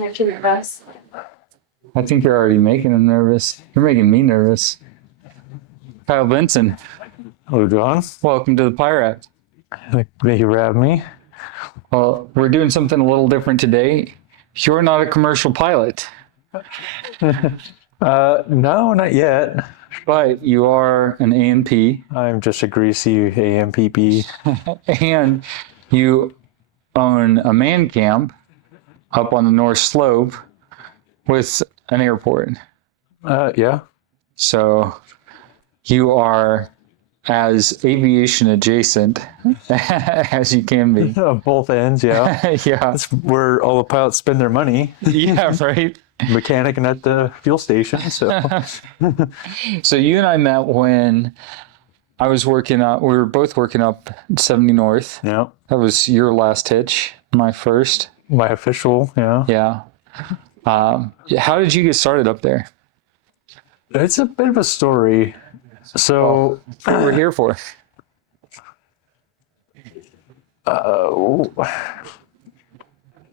make you nervous? I think you're already making him nervous. You're making me nervous. Kyle Benson, Hello, John. welcome to the Pirate. Thank you for having me. Well, we're doing something a little different today. You're not a commercial pilot, No, not yet. but you are an A&P, I'm just a greasy AMPP. and you own a man camp up on the North Slope with an airport. Yeah. So you are as aviation adjacent as you can be. Both ends, yeah. Yeah. That's where all the pilots spend their money. Yeah, right. Mechanic and at the fuel station. So So you and I met when I was working up, we were both working up 70 North. yeah. That was your last hitch, my first. My official, yeah. Yeah. How did you get started up there? It's a bit of a story. So That's what we're here for.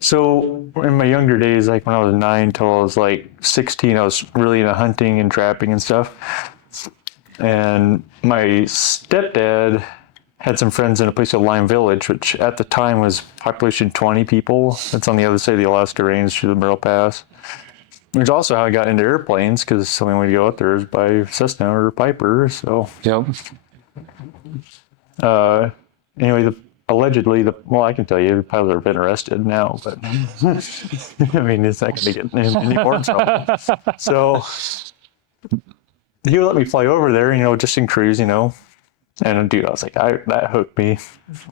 So in my younger days, like when I was 9 till I was like 16, I was really into hunting and trapping and stuff. And my stepdad had some friends in a place called Lime Village, which at the time was population 20 people. It's on the other side of the Alaska Range through the Merrill Pass. Which also how I got into airplanes, because the only way to go out there is by Cessna or Piper. So Yep. anyway, allegedly, well, I can tell you, the pilots have been arrested now, but I mean, it's not going to get any more trouble. So he would let me fly over there, just in cruise, And dude, I was like, that hooked me.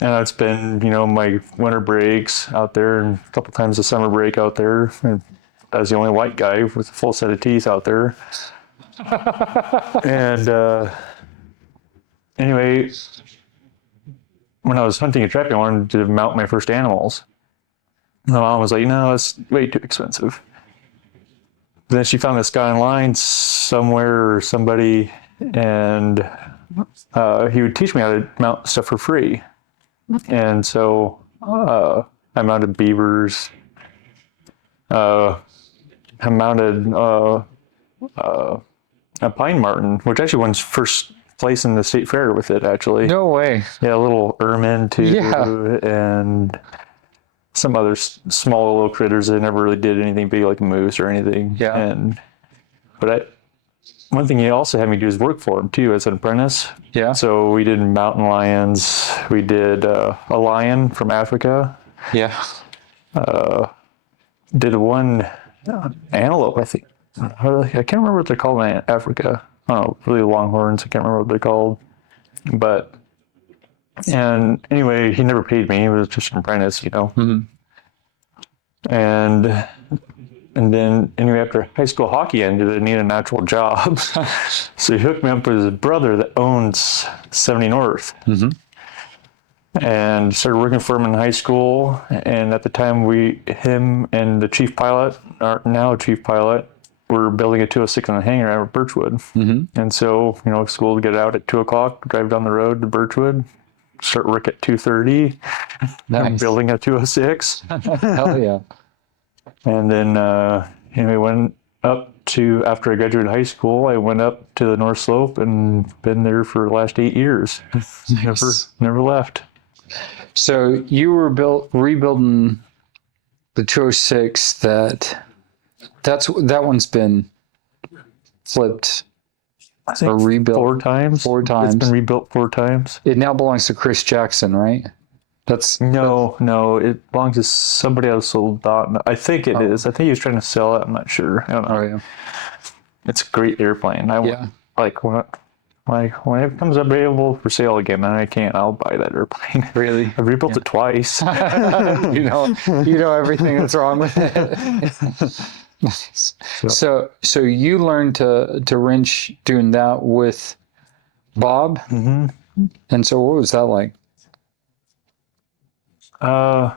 And I'd spend, my winter breaks out there and a couple times a summer break out there. And I was the only white guy with a full set of teeth out there. And anyway, when I was hunting and trapping, I wanted to mount my first animals. My mom was like, no, that's way too expensive. Then she found this guy online somewhere or somebody, and he would teach me how to mount stuff for free. And so I mounted beavers. I mounted a pine marten, which actually won first place in the state fair with it, actually. No way. Yeah, a little ermine too, Yeah. and some other small little critters. They never really did anything big like a moose or anything. Yeah. But one thing he also had me do is work for him too as an apprentice. Yeah. So we did mountain lions. We did a lion from Africa. Yeah. Did one antelope, I think. I can't remember what they're called in Africa. I don't know, really longhorns. I can't remember what they're called. And anyway, he never paid me. He was just an apprentice, Mm-hmm. And then anyway, after high school hockey ended, I needed a natural job. So he hooked me up with his brother that owns 70 North. Mm-hmm. And started working for him in high school. And at the time, him and the chief pilot, or now chief pilot, were building a 206 in the hangar out of Birchwood. Mm-hmm. And so, school would get out at 2:00, drive down the road to Birchwood, start work at 2:30, Nice. building a 206. Hell yeah. And then, anyway, went up to, after I graduated high school, I went up to the North Slope and been there for the last 8 years. Never left. So you were rebuilding the 206 that one's been flipped I think or rebuilt 4 times. 4 times. It's been rebuilt 4 times. It now belongs to Chris Jackson, right? No, it belongs to somebody else sold out. I think it is. I think he was trying to sell it. I'm not sure. I don't know. Oh yeah. It's a great airplane. Yeah. When it comes available for sale again, and I can't, I'll buy that airplane. Really? I've rebuilt it twice. you know everything that's wrong with it. Nice. So you learned to wrench doing that with Bob. Mm-hmm. And so what was that like? I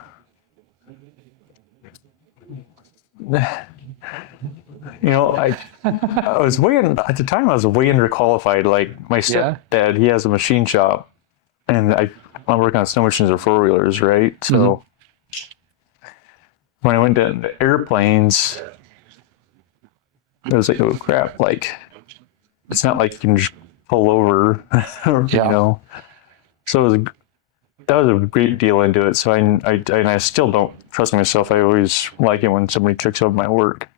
was at the time I was way underqualified. Like my stepdad, he has a machine shop, and I'm working on snow machines or 4-wheelers, right? So when I went to airplanes, it was like, oh crap, like it's not like you can just pull over, or, Yeah. you know. So that was a great deal into it. So and I still don't trust myself. I always like it when somebody checks over my work.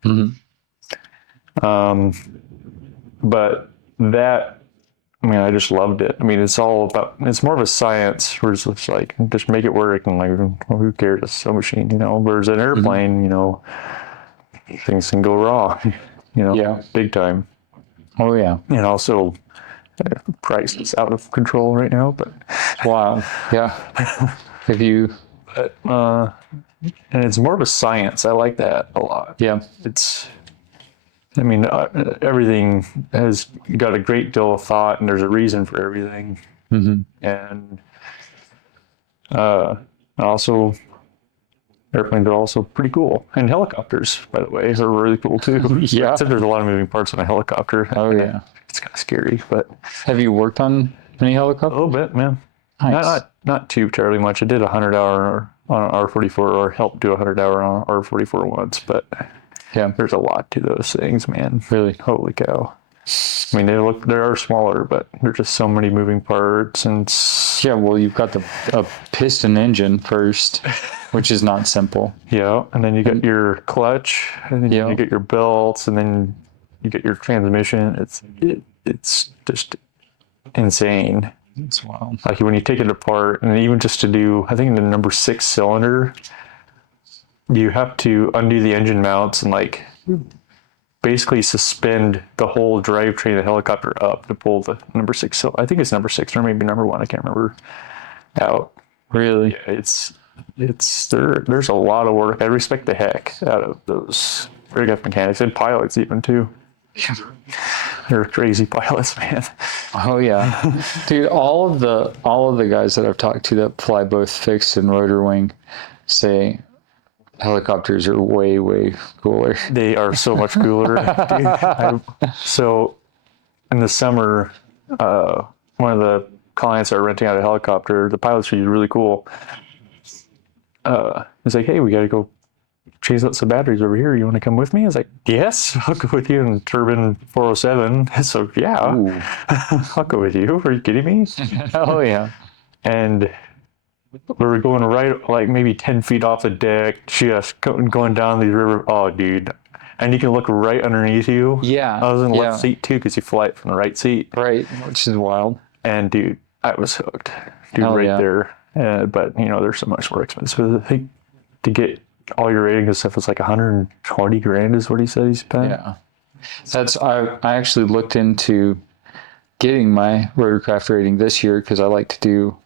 But that, I mean, I just loved it. I mean, it's all about, it's more of a science where it's just like, just make it work and like, well, who cares? It's a machine, you know, whereas an airplane, you know, things can go wrong, you know, Yeah. big time. Oh yeah. And also, price is out of control right now, but Wow. Yeah. Have you? and it's more of a science. I like that a lot. Yeah. It's, I mean, everything has got a great deal of thought, and there's a reason for everything. And also, airplanes are also pretty cool, and helicopters, by the way, are really cool too. Yeah. Except there's a lot of moving parts on a helicopter. Oh yeah. It's kind of scary, but Have you worked on any a helicopter? little bit, man. Nice. Not too terribly much. I did a 100-hour on an R44, or helped do a 100-hour on an R44 once, but Yeah. there's a lot to those things, man. Really? Holy cow. I mean, they are smaller, but there's just so many moving parts, and Yeah. Well, you've got a piston engine first, which is not simple. yeah, and then you get your clutch, and then Yeah. you get your belts, and then you get your transmission. It's just insane. It's wild. Like when you take it apart, and even just to do, I think the number 6 cylinder, you have to undo the engine mounts and like basically suspend the whole drivetrain of the helicopter up to pull the number 6. So I think it's number 6 or maybe number 1. I can't remember. Out. Really? Yeah, there's a lot of work. I respect the heck out of those aircraft mechanics and pilots even too. They're crazy pilots, man. Oh yeah, dude. All of the guys that I've talked to that fly both fixed and rotor wing say helicopters are way cooler. They are so much cooler. Dude, so in the summer, one of the clients are renting out a helicopter. The pilots are really cool. It's like, hey, we got to go change out some batteries over here. You want to come with me? I was like, yes, I'll go with you in turbine 407. So yeah, Ooh. I'll go with you. Are you kidding me? Oh yeah. And we were going right, like maybe 10 feet off the deck, just going down the river. Oh, dude. And you can look right underneath you. Yeah. I was in the yeah. left seat too, because you fly it from the right seat. Right, which is wild. And dude, I was hooked. Dude, Hell right yeah. there. But you know, they're so much more expensive. I think to get all your ratings and stuff, it's like 120 grand is what he said he spent. Yeah. I actually looked into getting my rotorcraft rating this year because I like to do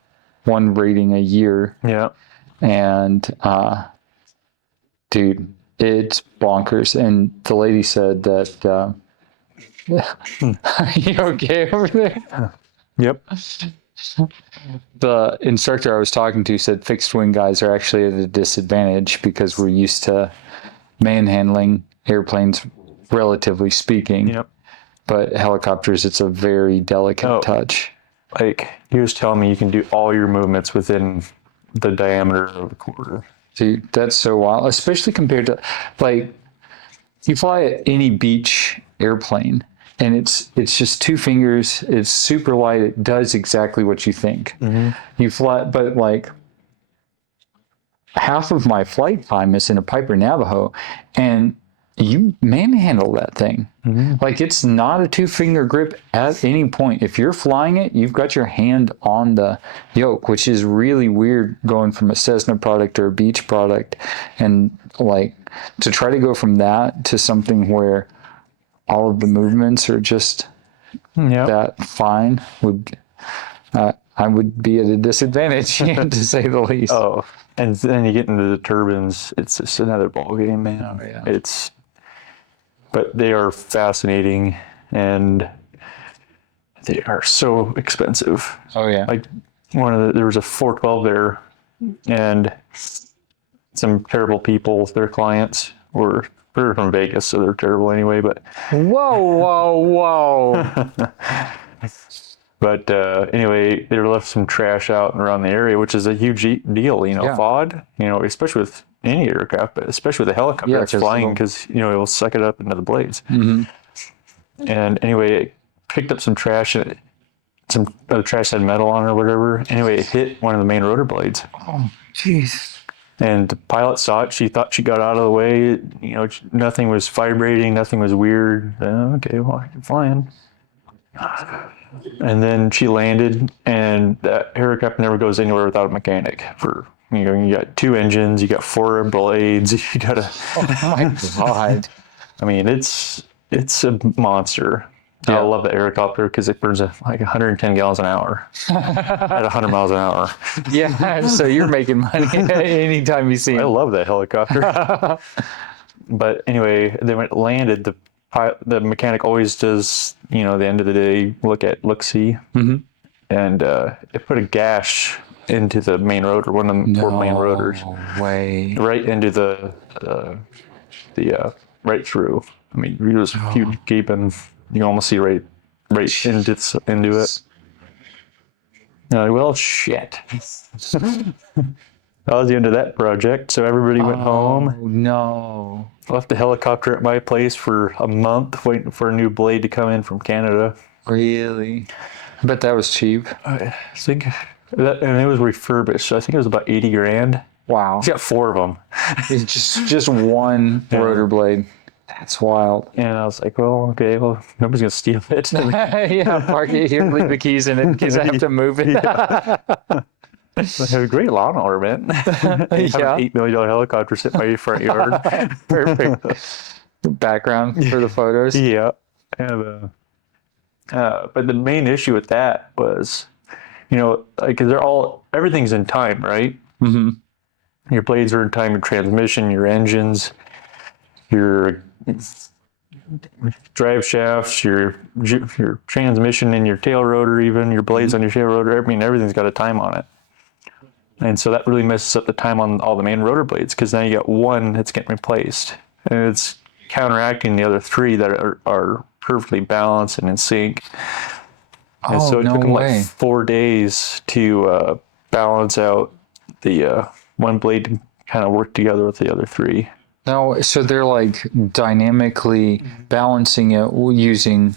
one rating a year. Yeah. And dude, it's bonkers. And the lady said that are you okay over there? Yep. The instructor I was talking to said fixed wing guys are actually at a disadvantage because we're used to manhandling airplanes, relatively speaking. Yep. But helicopters, it's a very delicate touch. Like he was telling me, you can do all your movements within the diameter of a quarter. Dude, that's so wild, especially compared to like you fly any beach airplane and it's just 2 fingers, it's super light, it does exactly what you think. You fly, but like half of my flight time is in a Piper Navajo and you manhandle that thing. Like it's not a 2-finger grip at any point. If you're flying it, you've got your hand on the yoke, which is really weird going from a Cessna product or a Beech product. And like to try to go from that to something where all of the movements are just that fine would, I would be at a disadvantage to say the least. Oh, and then you get into the turbines, it's just another ballgame, man. Oh, yeah. But they are fascinating and they are so expensive. Oh yeah. Like there was a 412 there, and some terrible people, their clients they're from Vegas, so they're terrible anyway, but whoa. But anyway, they left some trash out and around the area, which is a huge deal, you know, Yeah. FOD, you know, especially with any aircraft, but especially with a helicopter Yeah, that's 'cause flying it'll- because, it will suck it up into the blades. Mm-hmm. And anyway, it picked up some trash. Some of the trash had metal on it or whatever. Anyway, it hit one of the main rotor blades. Oh, jeez. And the pilot saw it. She thought she got out of the way. Nothing was vibrating. Nothing was weird. Okay, well, I'm flying. And then she landed, and that helicopter never goes anywhere without a mechanic. You got 2 engines, you got 4 blades, you got a. Oh my God. I mean, it's a monster. Yeah. I love the helicopter because it burns like 110 gallons an hour at 100 miles an hour. Yeah, so you're making money anytime you see I it. love that helicopter. But anyway, then when it landed, the mechanic always does, the end of the day, look see. Mm-hmm. And it put a gash into the main rotor, one of the 4 main rotors. No way. Right into the right through. I mean, it was a huge gaping. You can almost see right into it. Well, shit. That was the end of that project. So everybody went home. Oh, no. Left the helicopter at my place for a month, waiting for a new blade to come in from Canada. Really? I bet that was cheap. I think that, and it was refurbished. So I think it was about 80 grand. Wow. He's got 4 of them. It's just one rotor blade. That's wild. And I was like, well, okay, nobody's going to steal it. Yeah, park it here, leave the keys in it in case I have to move it. I have a great lawnmower, man. I have an $8 million helicopter sitting in my front yard. Perfect. Background for the photos. Yeah. And, but the main issue with that was, like everything's in time, right? Mm-hmm. Your blades are in time, your transmission, your engines, your drive shafts, your transmission and your tail rotor, even your blades on your tail rotor. I mean, everything's got a time on it. And so that really messes up the time on all the main rotor blades because now you got one that's getting replaced. And it's counteracting the other 3 that are perfectly balanced and in sync. And so it took them like 4 days to balance out the one blade to kind of work together with the other 3. No, so they're like dynamically balancing it using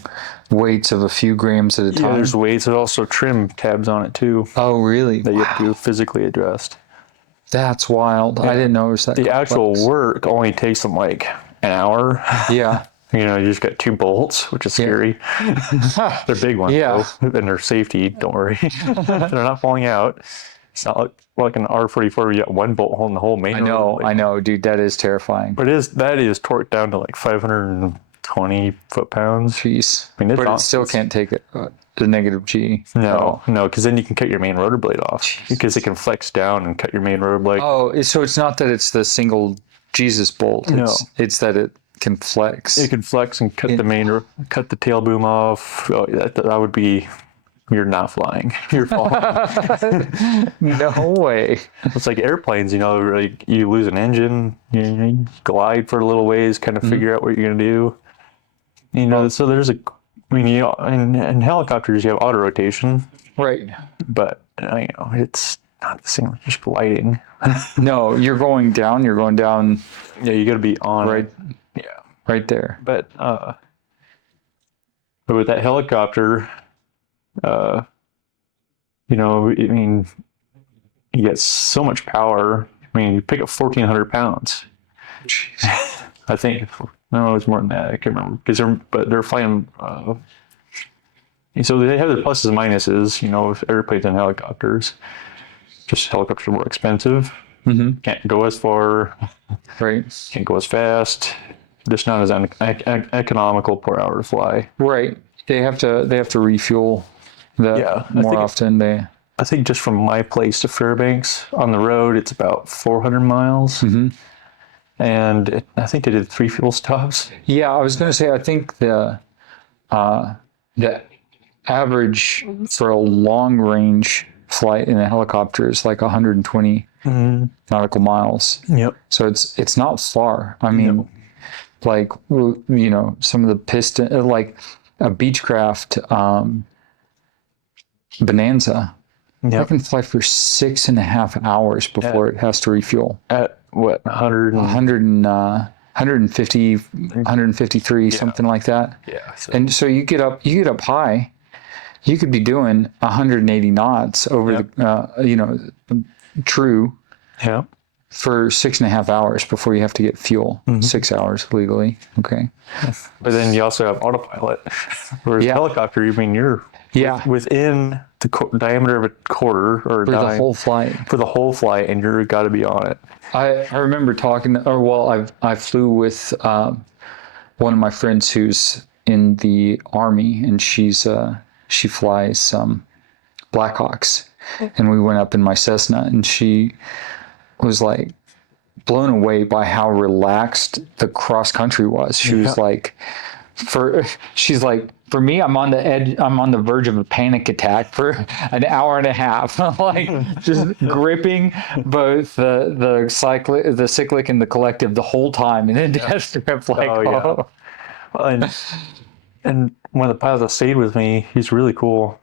weights of a few grams at a time. Yeah, there's weights. There's also trim tabs on it too. Oh, really? That you have to physically adjust. That's wild. I didn't notice that. The actual work only takes them like an hour. Yeah. You just got 2 bolts, which is scary. They're big ones, Yeah. though, and they're safety. Don't worry, they're not falling out. It's not like an R44 where you got 1 bolt holding the whole main. I know, dude. That is terrifying. But that is torqued down to like 520 foot-pounds. Jeez. I mean, but it still can't take the negative G. No, because then you can cut your main rotor blade off because it can flex down and cut your main rotor blade. Oh, so it's not that it's the single Jesus bolt. It's that it can flex. It can flex and cut cut the tail boom off. Oh, that would be. You're not flying. You're falling. No way. It's like airplanes, like you lose an engine, you glide for a little ways, kind of figure out what you're going to do. So there's in helicopters, you have auto rotation. Right. But, it's not the same as just gliding. No, you're going down. Yeah, you got to be on. Right. Yeah. Right there. But with that helicopter, you get so much power. I mean, you pick up 1,400 pounds. Jeez. I think. No, it's more than that. I can't remember because they're flying. So they have the pluses and minuses. With airplanes and helicopters. Just helicopters are more expensive. Mm-hmm. Can't go as far. Right. Can't go as fast. Just not as economical per hour to fly. Right. They have to refuel that more often. I think just from my place to Fairbanks on the road, it's about 400 miles. Mm-hmm. And I think they did 3 fuel stops. Yeah, I was going to say, I think the average for a long range flight in a helicopter is like 120 nautical miles. Yep. So it's not far. I mean, like, some of the piston, like a Beechcraft Bonanza, I can fly for 6.5 hours before it has to refuel. At what, 100 and 150, 153, something like that. yeah. So, And so you get up high, you could be doing 180 knots over the, true yeah. for 6.5 hours before you have to get fuel. 6 hours legally. Okay. But then you also have autopilot. Whereas helicopter, I mean, you're within the diameter of a quarter or For the whole flight. For the whole flight, and you're got to be on it. I remember I flew with one of my friends who's in the Army, and she flies Blackhawks, and we went up in my Cessna, and she was like blown away by how relaxed the cross country was. She was like, she's like, for me, I'm on the edge. I'm on the verge of a panic attack for an hour and a half, like just gripping both the cyclic and the collective the whole time, and then death strip like, Well, and one of the pilots that stayed with me, he's really cool.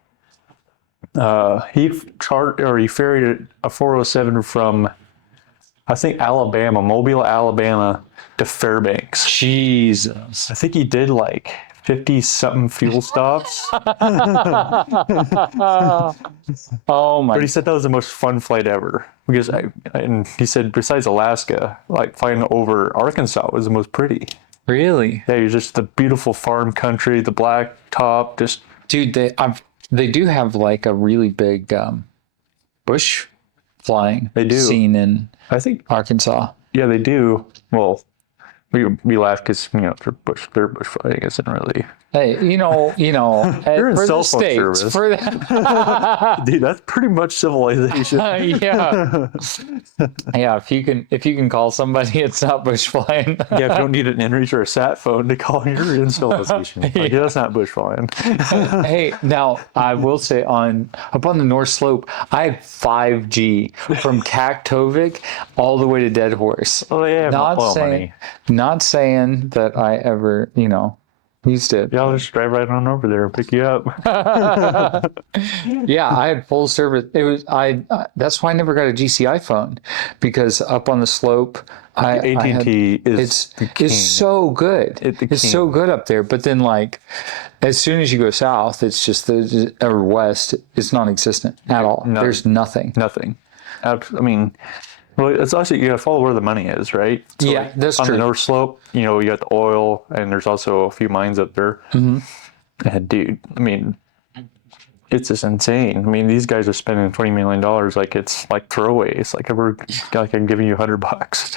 He ferried a 407 from, I think, Mobile, Alabama to Fairbanks. Jesus. I think he did like 50 something fuel stops. Oh my. But he said that was the most fun flight ever because and he said besides Alaska, like flying over Arkansas was the most pretty. Really? Yeah, you're just the beautiful farm country, the black top, just dude, they do have like a really big bush flying scene in, I think, Arkansas. Yeah, they do. Well, we laugh because their bush fighting isn't really. Hey, You're in for cell the phone States, service. for the Dude, that's pretty much civilization. yeah. If you can call somebody, it's not bush flying. Yeah, if you don't need an inReach or a sat phone to call, you're in civilization. Like, that's not bush flying. Hey, now I will say up on the North Slope, I had 5G from Kaktovik all the way to Dead Horse. Oh yeah, not saying that I ever, used it. Yeah, I'll just drive right on over there and pick you up. Yeah, I had full service. That's why I never got a GCI phone, because up on the slope, AT&T it's so good. It's so good up there. But then, like, as soon as you go south, it's just or west, it's non-existent at all. There's nothing. Nothing. I mean, well, it's also, you got to follow where the money is, right? So yeah, that's true. On the North Slope, you got the oil, and there's also a few mines up there. Mm-hmm. And dude, I mean, it's just insane. I mean, these guys are spending $20 million like it's like throwaways. Like I'm giving you $100.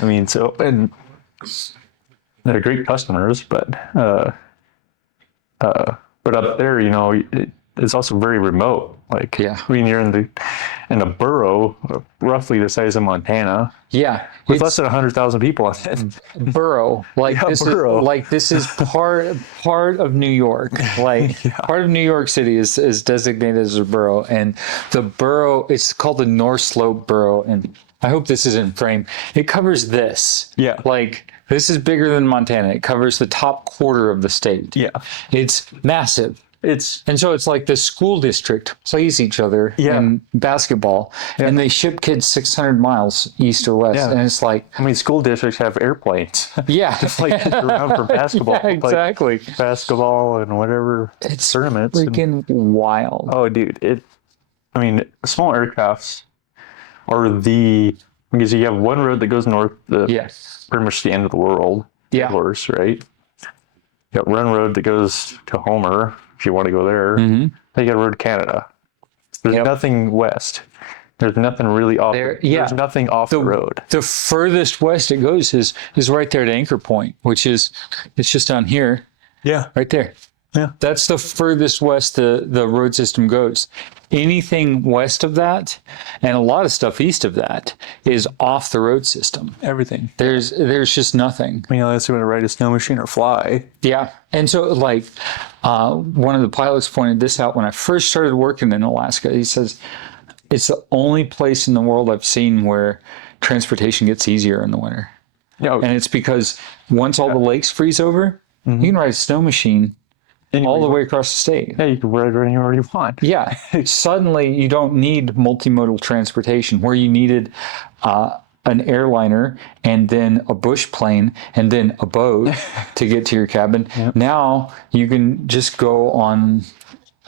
I mean, and they're great customers, but up there, it's also very remote. Like, I mean, you're in a borough roughly the size of Montana. Yeah, with less than 100,000 people in it. Borough, like this is part of New York. Like part of New York City is designated as a borough, and the borough, it's called the North Slope Borough. And I hope this is in frame. It covers this. Yeah, like this is bigger than Montana. It covers the top quarter of the state. Yeah, it's massive. And so it's like the school district plays each other in basketball, and they ship kids 600 miles east or west. And it's like, I mean, school districts have airplanes. Yeah. Just like kids around for basketball. Yeah, exactly. Like basketball and whatever. It's tournaments. Freaking wild. Oh, dude. I mean, small aircrafts are because you have one road that goes north, pretty much the end of the world. Yeah. Of course, right? You got one road that goes to Homer, if you want to go there. Mm-hmm. Then you got a road to Canada. There's nothing west. There's nothing really off. There's nothing off the road. The furthest west it goes is right there at Anchor Point, which it's just down here. Yeah. Right there. Yeah. That's the furthest west the road system goes. Anything west of that, and a lot of stuff east of that, is off the road system. Everything. There's just nothing. Unless you want to ride a snow machine or fly. Yeah. And so, like, one of the pilots pointed this out when I first started working in Alaska. He says, it's the only place in the world I've seen where transportation gets easier in the winter. Yeah. And it's because once all the lakes freeze over, you can ride a snow machine all the way across the state. Yeah, you can ride anywhere you want. Yeah. Suddenly, you don't need multimodal transportation where you needed an airliner and then a bush plane and then a boat to get to your cabin. Yep. Now you can just go on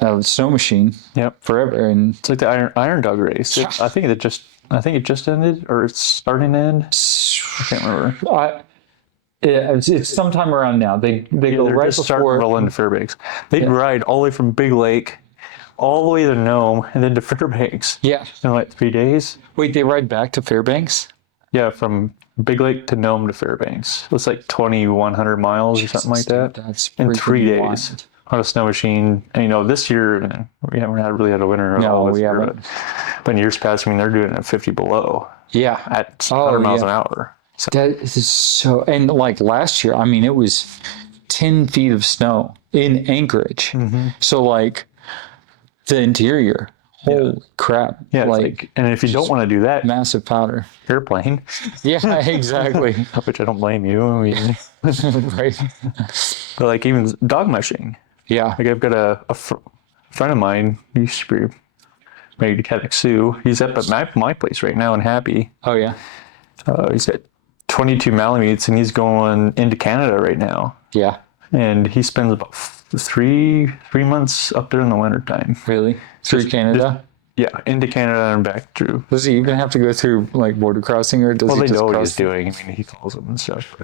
a snow machine forever. And It's like the Iron Dog race. I think it just ended, or it's starting to end. I can't remember. It's sometime around now. They go They're right just starting to before. roll into Fairbanks. They'd ride all the way from Big Lake, all the way to Nome, and then to Fairbanks Yeah. in like 3 days. Wait, they ride back to Fairbanks? Yeah, from Big Lake to Nome to Fairbanks. It's like 2,100 miles or something like that. That's in 3 freaking days wild. on a snow machine. And this year we haven't really had a winter at No, all. we year, haven't. But in years past, they're doing it at 50 below Yeah. at 100 miles an hour. So, That is so, and like last year, I mean, it was 10 feet of snow in Anchorage. So like the interior, holy crap. yeah, like, and if you don't want to do that, Massive powder. airplane, Yeah, exactly. which I don't blame you. I mean, Right. but like even dog mushing. Yeah. Like I've got a friend of mine, he used to be married to Catholic Sue. He's up at my place right now in Happy. Oh, yeah. He's got 22 Malamutes, and he's going into Canada right now. Yeah. And he spends about three months up there in the wintertime. Really? Through Canada? Yeah, into Canada and back through. Does he even have to go through like border crossing, or does Well, he they just know what cross? he's doing. I mean, he calls them and stuff.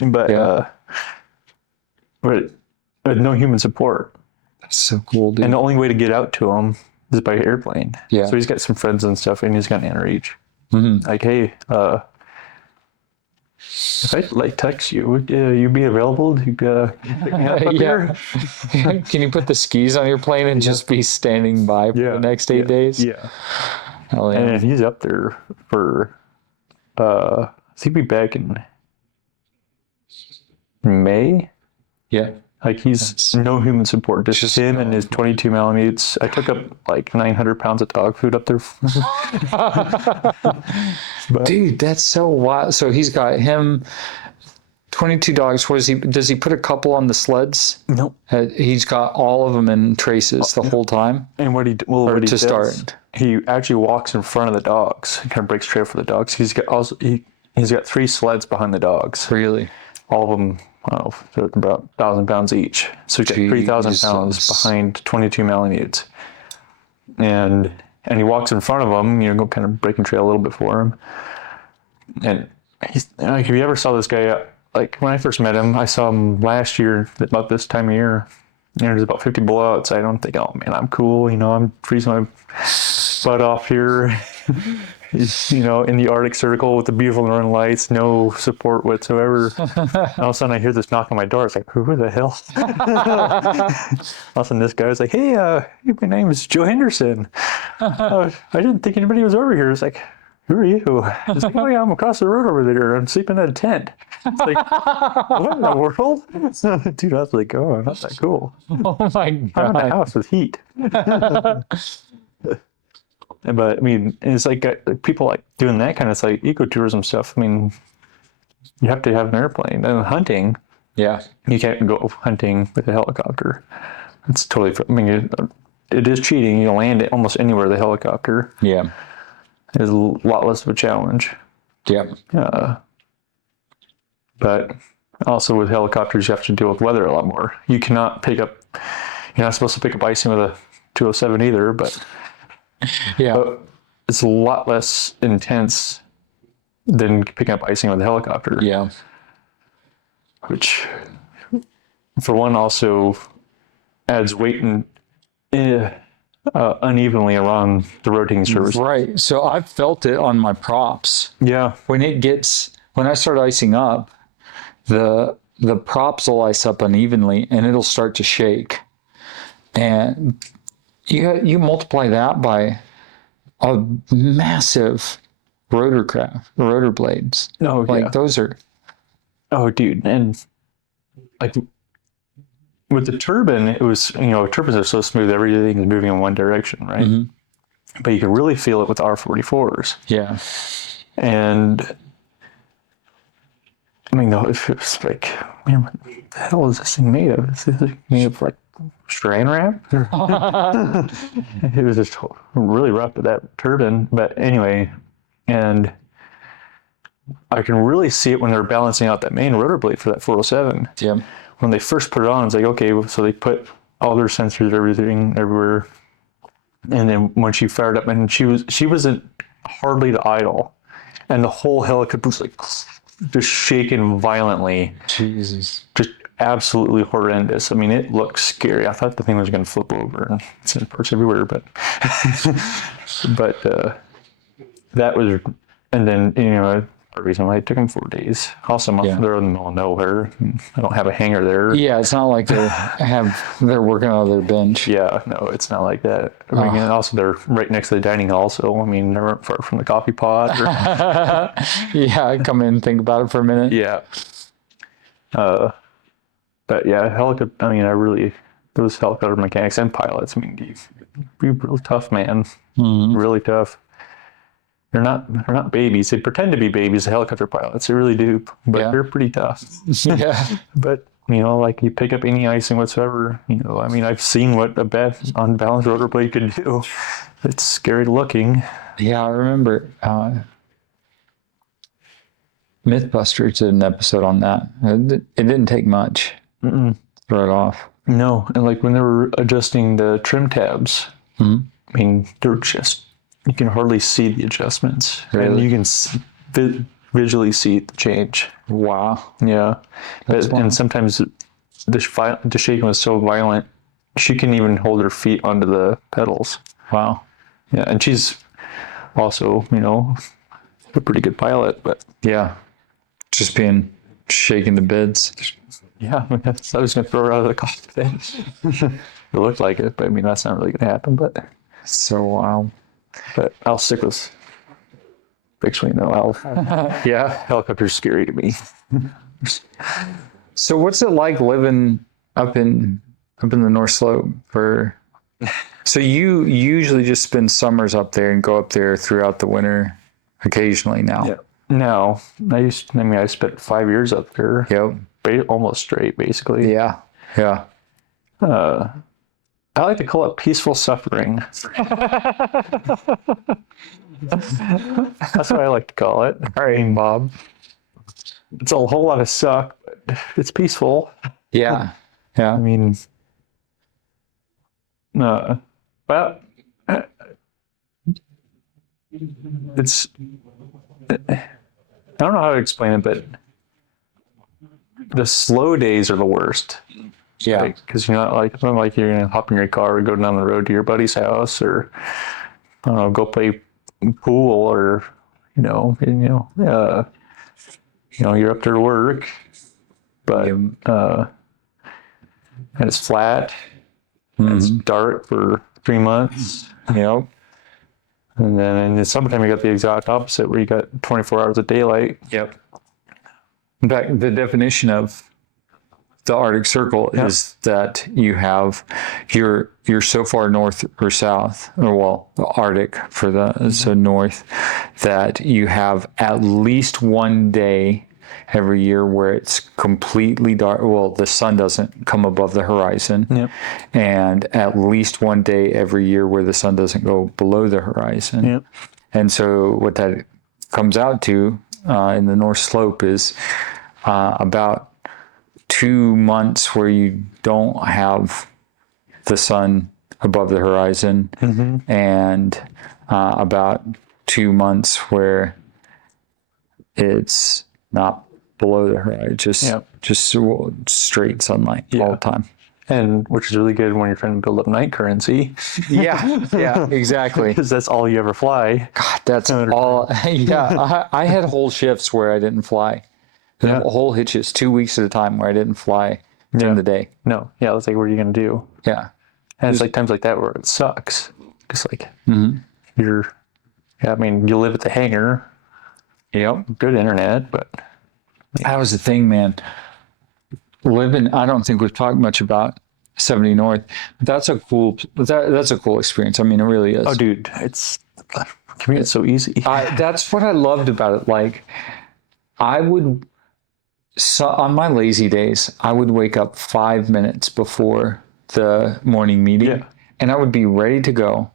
But Yeah. but with no human support. That's so cool, dude. And the only way to get out to him is by airplane. Yeah. So he's got some friends and stuff, and he's got an inReach. Like, hey, if I like text you, would you be available to pick me up here? Can you put the skis on your plane and just be standing by for the next 8 days? Yeah. Hell yeah. And he's up there for, I think we'll be back in May. Yeah. Like he's no human support, just him and his 22 Malamutes. I took up like 900 pounds of dog food up there. Dude, that's so wild. So he's got him 22 dogs. Does he put a couple on the sleds? Nope. He's got all of them in traces the whole time. And what he does, start. he actually walks in front of the dogs. He kind of breaks trail for the dogs. He's got 3 sleds behind the dogs. Really? All of them, I don't know, they're about 1,000 pounds each. So he's got 3,000 pounds behind 22 Malamutes. And he walks in front of them, go kind of breaking trail a little bit for him. And he's like, if you ever saw this guy, like when I first met him, I saw him last year about this time of year. It was about 50 below outside. I'm thinking, oh man, I'm cool. I'm freezing my butt off here. He's, in the Arctic Circle with the beautiful northern lights, no support whatsoever. All of a sudden I hear this knock on my door. It's like, who the hell? All of a sudden this guy's like, hey, my name is Joe Henderson. I didn't think anybody was over here. It's like, who are you? It's like, oh yeah, I'm across the road over there. I'm sleeping in a tent. It's like, what in the world? Dude, I was like, oh, not that cool. Oh my I'm in God. a house with heat. But I mean, it's like people like doing that kind of like ecotourism stuff. I mean, you have to have an airplane. And hunting, Yeah. you can't go hunting with a helicopter. It's totally, I mean, it is cheating. You land it almost anywhere with a helicopter. Yeah. It's a lot less of a challenge. Yeah. But also with helicopters, you have to deal with weather a lot more. You're not supposed to pick up icing with a 207 either, but it's a lot less intense than picking up icing with a helicopter. Yeah. Which, for one, also adds weight and unevenly around the rotating surface. Right. So I've felt it on my props. Yeah. When I start icing up, the props will ice up unevenly and it'll start to shake. And you multiply that by a massive rotor blades. Oh, like yeah. those are. Oh, dude. And like with the turbine, it was, turbines are so smooth, everything is moving in one direction, right? Mm-hmm. But you can really feel it with R44s. Yeah. And I mean, it's like, man, what the hell is this thing made of? Is this made of like Saran wrap? It was just really rough with that turbine. But anyway, and I can really see it when they're balancing out that main rotor blade for that 407. Yeah. When they first put it on, it's like, okay, so they put all their sensors, everything, everywhere. And then when she fired up, and she wasn't hardly to idle, and the whole helicopter was like just shaking violently. Jesus. Just absolutely horrendous. I mean, it looked scary. I thought the thing was going to flip over and send parts everywhere, but that was, and then the reason why it took them 4 days. Also, they're in the middle of nowhere. I don't have a hangar there. Yeah, it's not like they're working on their bench. Yeah, no, it's not like that. I mean, and also they're right next to the dining hall, so I mean, they're far from the coffee pot. Yeah, I come in and think about it for a minute. Yeah. But yeah, helicopter. I mean, those helicopter mechanics and pilots. I mean, be real tough, man. Mm-hmm. Really tough. They're not babies. They pretend to be babies, the helicopter pilots. They really do, but they're pretty tough. Yeah. But like you pick up any icing whatsoever. I mean, I've seen what a bad unbalanced rotor blade can do. It's scary looking. Yeah, I remember. Mythbusters did an episode on that. It didn't take much. Mm-mm. Throw it off. No, and like when they were adjusting the trim tabs, I mean, they're just, you can hardly see the adjustments. Really? And you can visually see the change. Wow. Yeah. And sometimes the shaking was so violent, she couldn't even hold her feet onto the pedals. Wow. Yeah, and she's also, a pretty good pilot, but yeah. Just being shaken to bits. Yeah, I was going to throw her out of the cockpit. It looked like it, but I mean, that's not really going to happen. But so wild. But I'll stick with fixed wing though. Yeah, helicopter's scary to me. So what's it like living up in the North Slope? So you usually just spend summers up there and go up there throughout the winter, occasionally now. Yeah. No, I spent 5 years up there. Yep. Almost straight, basically. Yeah. Yeah. I like to call it peaceful suffering. That's what I like to call it. All right, Bob. It's a whole lot of suck, but it's peaceful. Yeah. Yeah. I mean, but it's, I don't know how to explain it, but the slow days are the worst. Yeah. Because it's not like you're going to hop in your car or go down the road to your buddy's house or, I don't know, go play pool or, you're up there to work, but, and it's flat, and it's dark for 3 months, And then in the summertime, you got the exact opposite where you got 24 hours of daylight. Yep. In fact, the definition of the Arctic Circle is that you're so far north or south, or the Arctic for so north, that you have at least one day every year where it's completely dark. Well, the sun doesn't come above the horizon, and at least one day every year where the sun doesn't go below the horizon. Yep. And so what that comes out to in the North Slope is about 2 months where you don't have the sun above the horizon, and about 2 months where it's not below the horizon, just straight sunlight all the time. And which is really good when you're trying to build up night currency. Yeah, exactly. Because that's all you ever fly. God, that's all. Yeah, I had whole shifts where I didn't fly. Whole hitches, 2 weeks at a time where I didn't fly during the day. No, it's like, what are you going to do? Yeah. And it's like times like that where it sucks. Just like you live at the hangar. Yep. Good internet, but that was the thing, man. I don't think we've talked much about 70 North. That's a cool experience. I mean, it really is. Oh, dude, it's so easy. That's what I loved about it. Like, on my lazy days, I would wake up 5 minutes before the morning meeting, and I would be ready to go.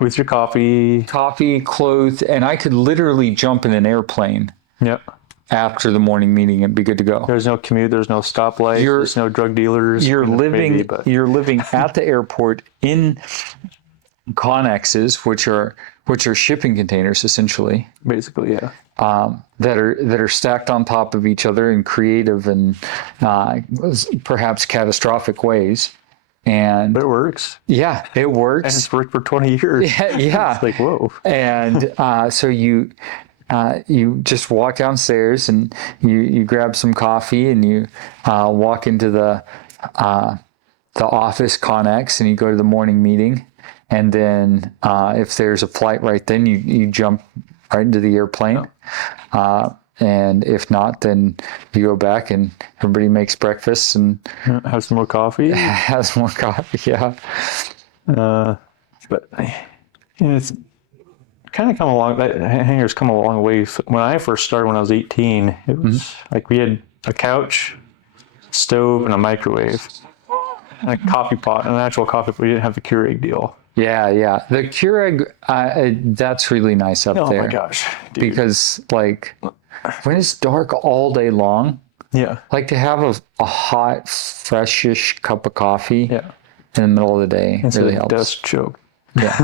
With your coffee, clothed, and I could literally jump in an airplane Yep. after the morning meeting and be good to go. There's no commute. There's no stoplight. There's no drug dealers. You're living maybe, but you're living at the airport in connexes, which are shipping containers essentially, basically, yeah. that are stacked on top of each other in creative and perhaps catastrophic ways. But it works. Yeah, it works. And it's worked for 20 years. Yeah. It's like, whoa. And so you just walk downstairs and you grab some coffee and you walk into the office Connex and you go to the morning meeting. And then if there's a flight right then, you jump right into the airplane. And if not, then you go back and everybody makes breakfast and have some more coffee. has more coffee, yeah. But it's kind of come along. That hangar's come a long way. When I first started, when I was 18, it was like we had a couch, stove, and a microwave, and a coffee pot, an actual coffee pot. We didn't have the Keurig deal. Yeah. The Keurig, that's really nice up there. Oh my gosh, dude. Because like when it's dark all day long, like to have a hot, freshish cup of coffee in the middle of the day really helps. Dust choke. Yeah.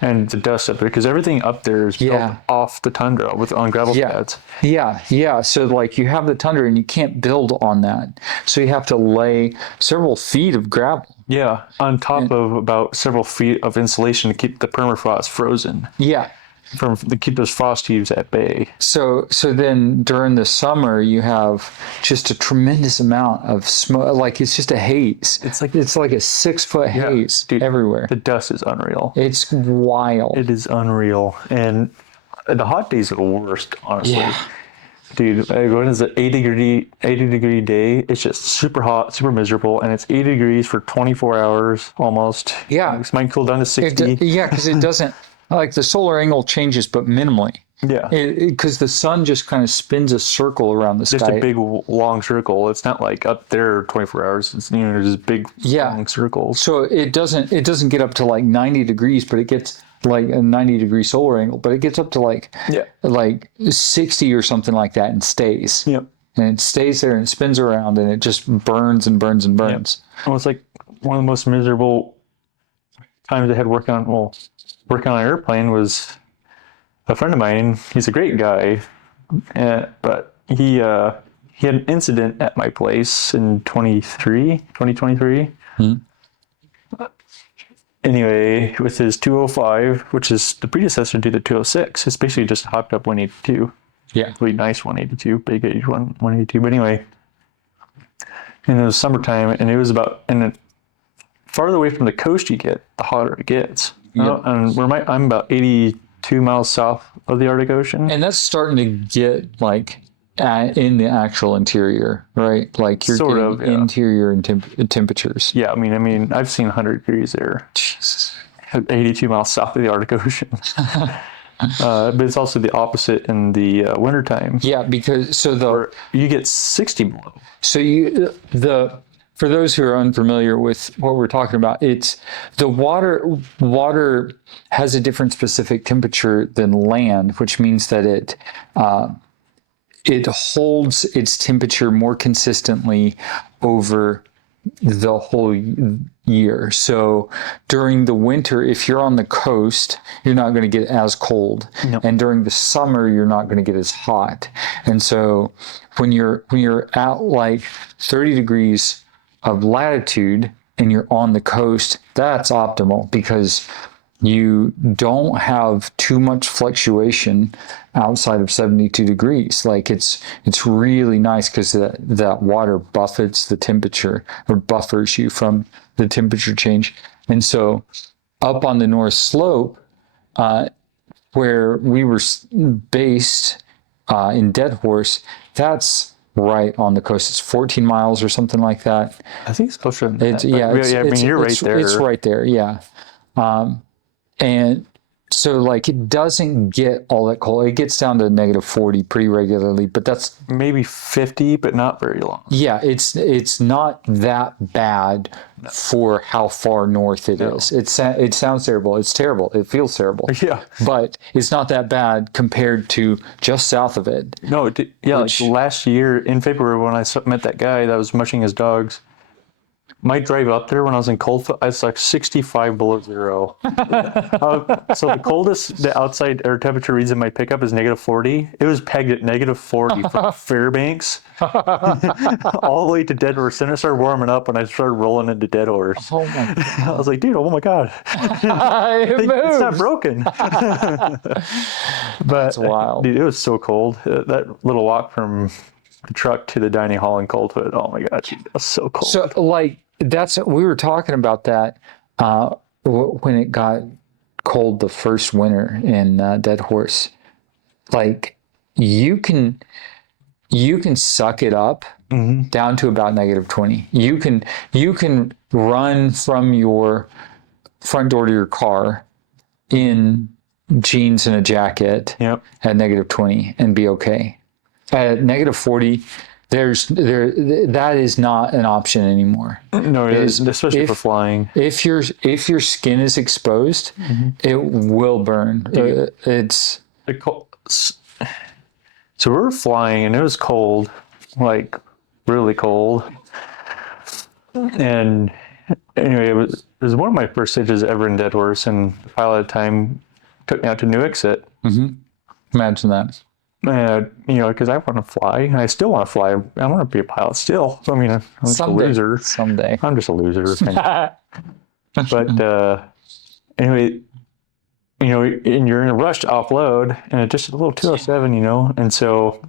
And the dust up there, because everything up there is built off the tundra on gravel pads. Yeah. So like you have the tundra and you can't build on that. So you have to lay several feet of gravel. Yeah, on top of about several feet of insulation to keep the permafrost frozen. Yeah. To keep those frost heaves at bay. So then during the summer you have just a tremendous amount of smoke. Like it's just a haze. It's like a 6-foot haze everywhere. The dust is unreal. It's wild. It is unreal. And the hot days are the worst, honestly. Yeah. Dude, when it's an 80 degree day, it's just super hot, super miserable, and it's 80 degrees for 24 hours almost. Yeah. It might cool down to 60. Because it doesn't, like the solar angle changes, but minimally. Yeah. Because the sun just kind of spins a circle around the sky. Just a big, long circle. It's not like up there 24 hours. It's, just big, long circles. So it doesn't get up to like 90 degrees, but it gets like a 90-degree solar angle, but it gets up to like 60 or something like that and stays. Yep. And it stays there and it spins around and it just burns and burns and burns. Yep. Well, it's like one of the most miserable times I had working on an airplane was a friend of mine. He's a great guy, but he had an incident at my place in 2023. Anyway, with his 205, which is the predecessor to the 206, it's basically just a hopped up 182. Yeah. Really nice 182, big 182. But anyway, and it was summertime, and it was and the farther away from the coast you get, the hotter it gets. Yeah. And I'm about 82 miles south of the Arctic Ocean. And that's starting to get like in the actual interior, right? Like you're getting interior temperatures. Yeah, I mean, I've seen 100 degrees there. Jesus. 82 miles south of the Arctic Ocean. But it's also the opposite in the wintertime. Yeah, because you get 60 below. So for those who are unfamiliar with what we're talking about, it's the water has a different specific temperature than land, which means that it holds its temperature more consistently over the whole year. So during the winter, if you're on the coast, you're not going to get as cold. No. And during the summer, you're not going to get as hot. And so when you're at like 30 degrees of latitude and you're on the coast, that's optimal because you don't have too much fluctuation outside of 72 degrees. Like it's really nice because that water buffets the temperature or buffers you from the temperature change. And so up on the North Slope, where we were based in Dead Horse, that's right on the coast. It's 14 miles or something like that. I think it's closer than that. Yeah, you're right there. It's right there, yeah. And So like it doesn't get all that cold. It gets down to -40 pretty regularly, but that's maybe 50, but not very long. yeah, it's not that bad for how far north it is. It sounds terrible. It's terrible. It feels terrible. Yeah. But it's not that bad compared to just south of it. No, like last year in February when I met that guy that was mushing his dogs, my drive up there when I was in Coldfoot, it's like 65 below zero. So the coldest the outside air temperature reads in my pickup is -40. It was pegged at -40 from Fairbanks all the way to Dead Horse. Then it started warming up and I started rolling into Dead Horse. Oh my God. I was like, dude, oh my God. It's not broken. But That's wild. Dude, it was so cold. That little walk from the truck to the dining hall in Coldfoot. Oh my God, it was so cold. So like we were talking about that when it got cold the first winter in Dead Horse. Like you can suck it up down to about -20. You can run from your front door to your car in jeans and a jacket Yep. at -20 and be okay. At -40, that is not an option anymore. No, it is, especially for flying. If your skin is exposed, it will burn. It's So we were flying and it was cold, like really cold. And anyway, it was one of my first stages ever in Dead Horse, and the pilot at the time took me out to New Exit. Imagine that. Because I want to fly. I still want to fly. I want to be a pilot still. I mean, I'm just a loser. Someday. I'm just a loser. But anyway, and you're in a rush to offload, and it's just a little 207, And so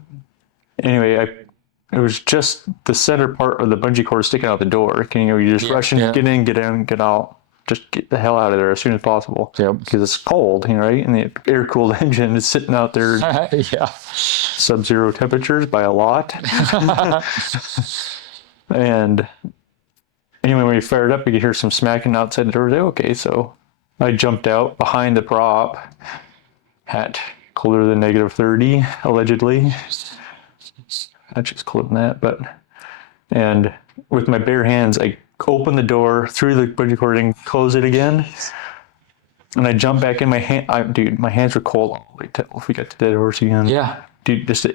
anyway, it was just the center part of the bungee cord sticking out the door. You're just rushing, get in, get in, get out. Just get the hell out of there as soon as possible. Yep. Because it's cold, right? And the air-cooled engine is sitting out there. Yeah. Sub-zero temperatures by a lot. And anyway, when you fired up, you could hear some smacking outside the door. Okay, so I jumped out behind the prop at colder than -30, allegedly. Actually, it's colder than that, and with my bare hands, I open the door through the bungee cord and close it again. And I jump back in my hand. Dude, my hands were cold all the way till we got to Dead Horse again. Yeah. Dude, just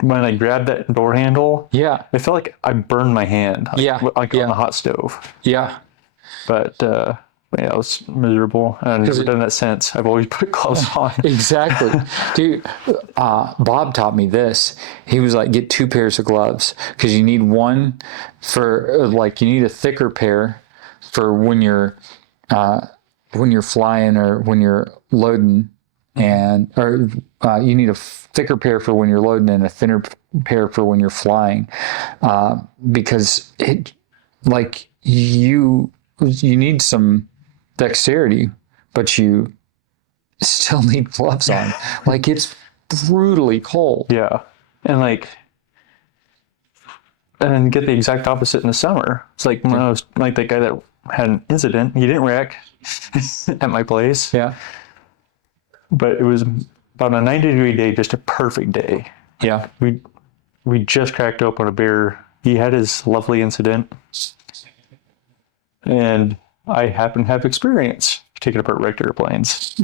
when I grabbed that door handle, Yeah. I felt like I burned my hand. Like on a hot stove. Yeah. But it was miserable. I've never done that since. I've always put gloves on. Exactly. Dude, Bob taught me this. He was like, get 2 pairs of gloves because you need one for you need a thicker pair for when you're flying or when you're loading, or you need a thicker pair for when you're loading and a thinner pair for when you're flying, because you need some dexterity, but you still need gloves on. Like it's brutally cold. Yeah. And and get the exact opposite in the summer. It's like when I was like that guy that had an incident. He didn't wreck at my place. Yeah. But it was about a 90-degree day, just a perfect day. Yeah. We just cracked open a beer. He had his lovely incident. And I happen to have experience taking apart wrecked airplanes.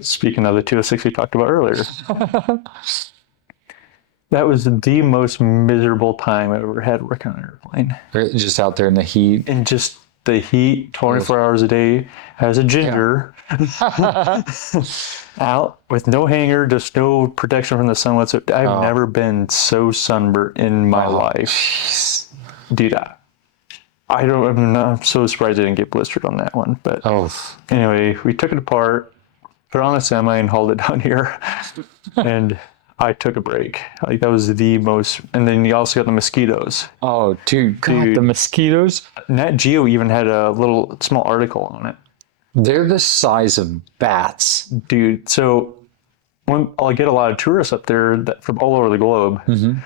Speaking of the 206 we talked about earlier. That was the most miserable time I've ever had working on an airplane. Just out there in the heat. And just the heat, 24 hours a day, as a ginger. Yeah. Out with no hanger, just no protection from the sun whatsoever. I've never been so sunburnt in my life. Geez. Dude, I'm so surprised I didn't get blistered on that one. But anyway, we took it apart, put it on a semi, and hauled it down here. And I took a break. Like that was the most. And then you also got the mosquitoes. Oh, dude, the mosquitoes. Nat Geo even had a little small article on it. They're the size of bats, dude. So I get a lot of tourists up there from all over the globe. Mm-hmm.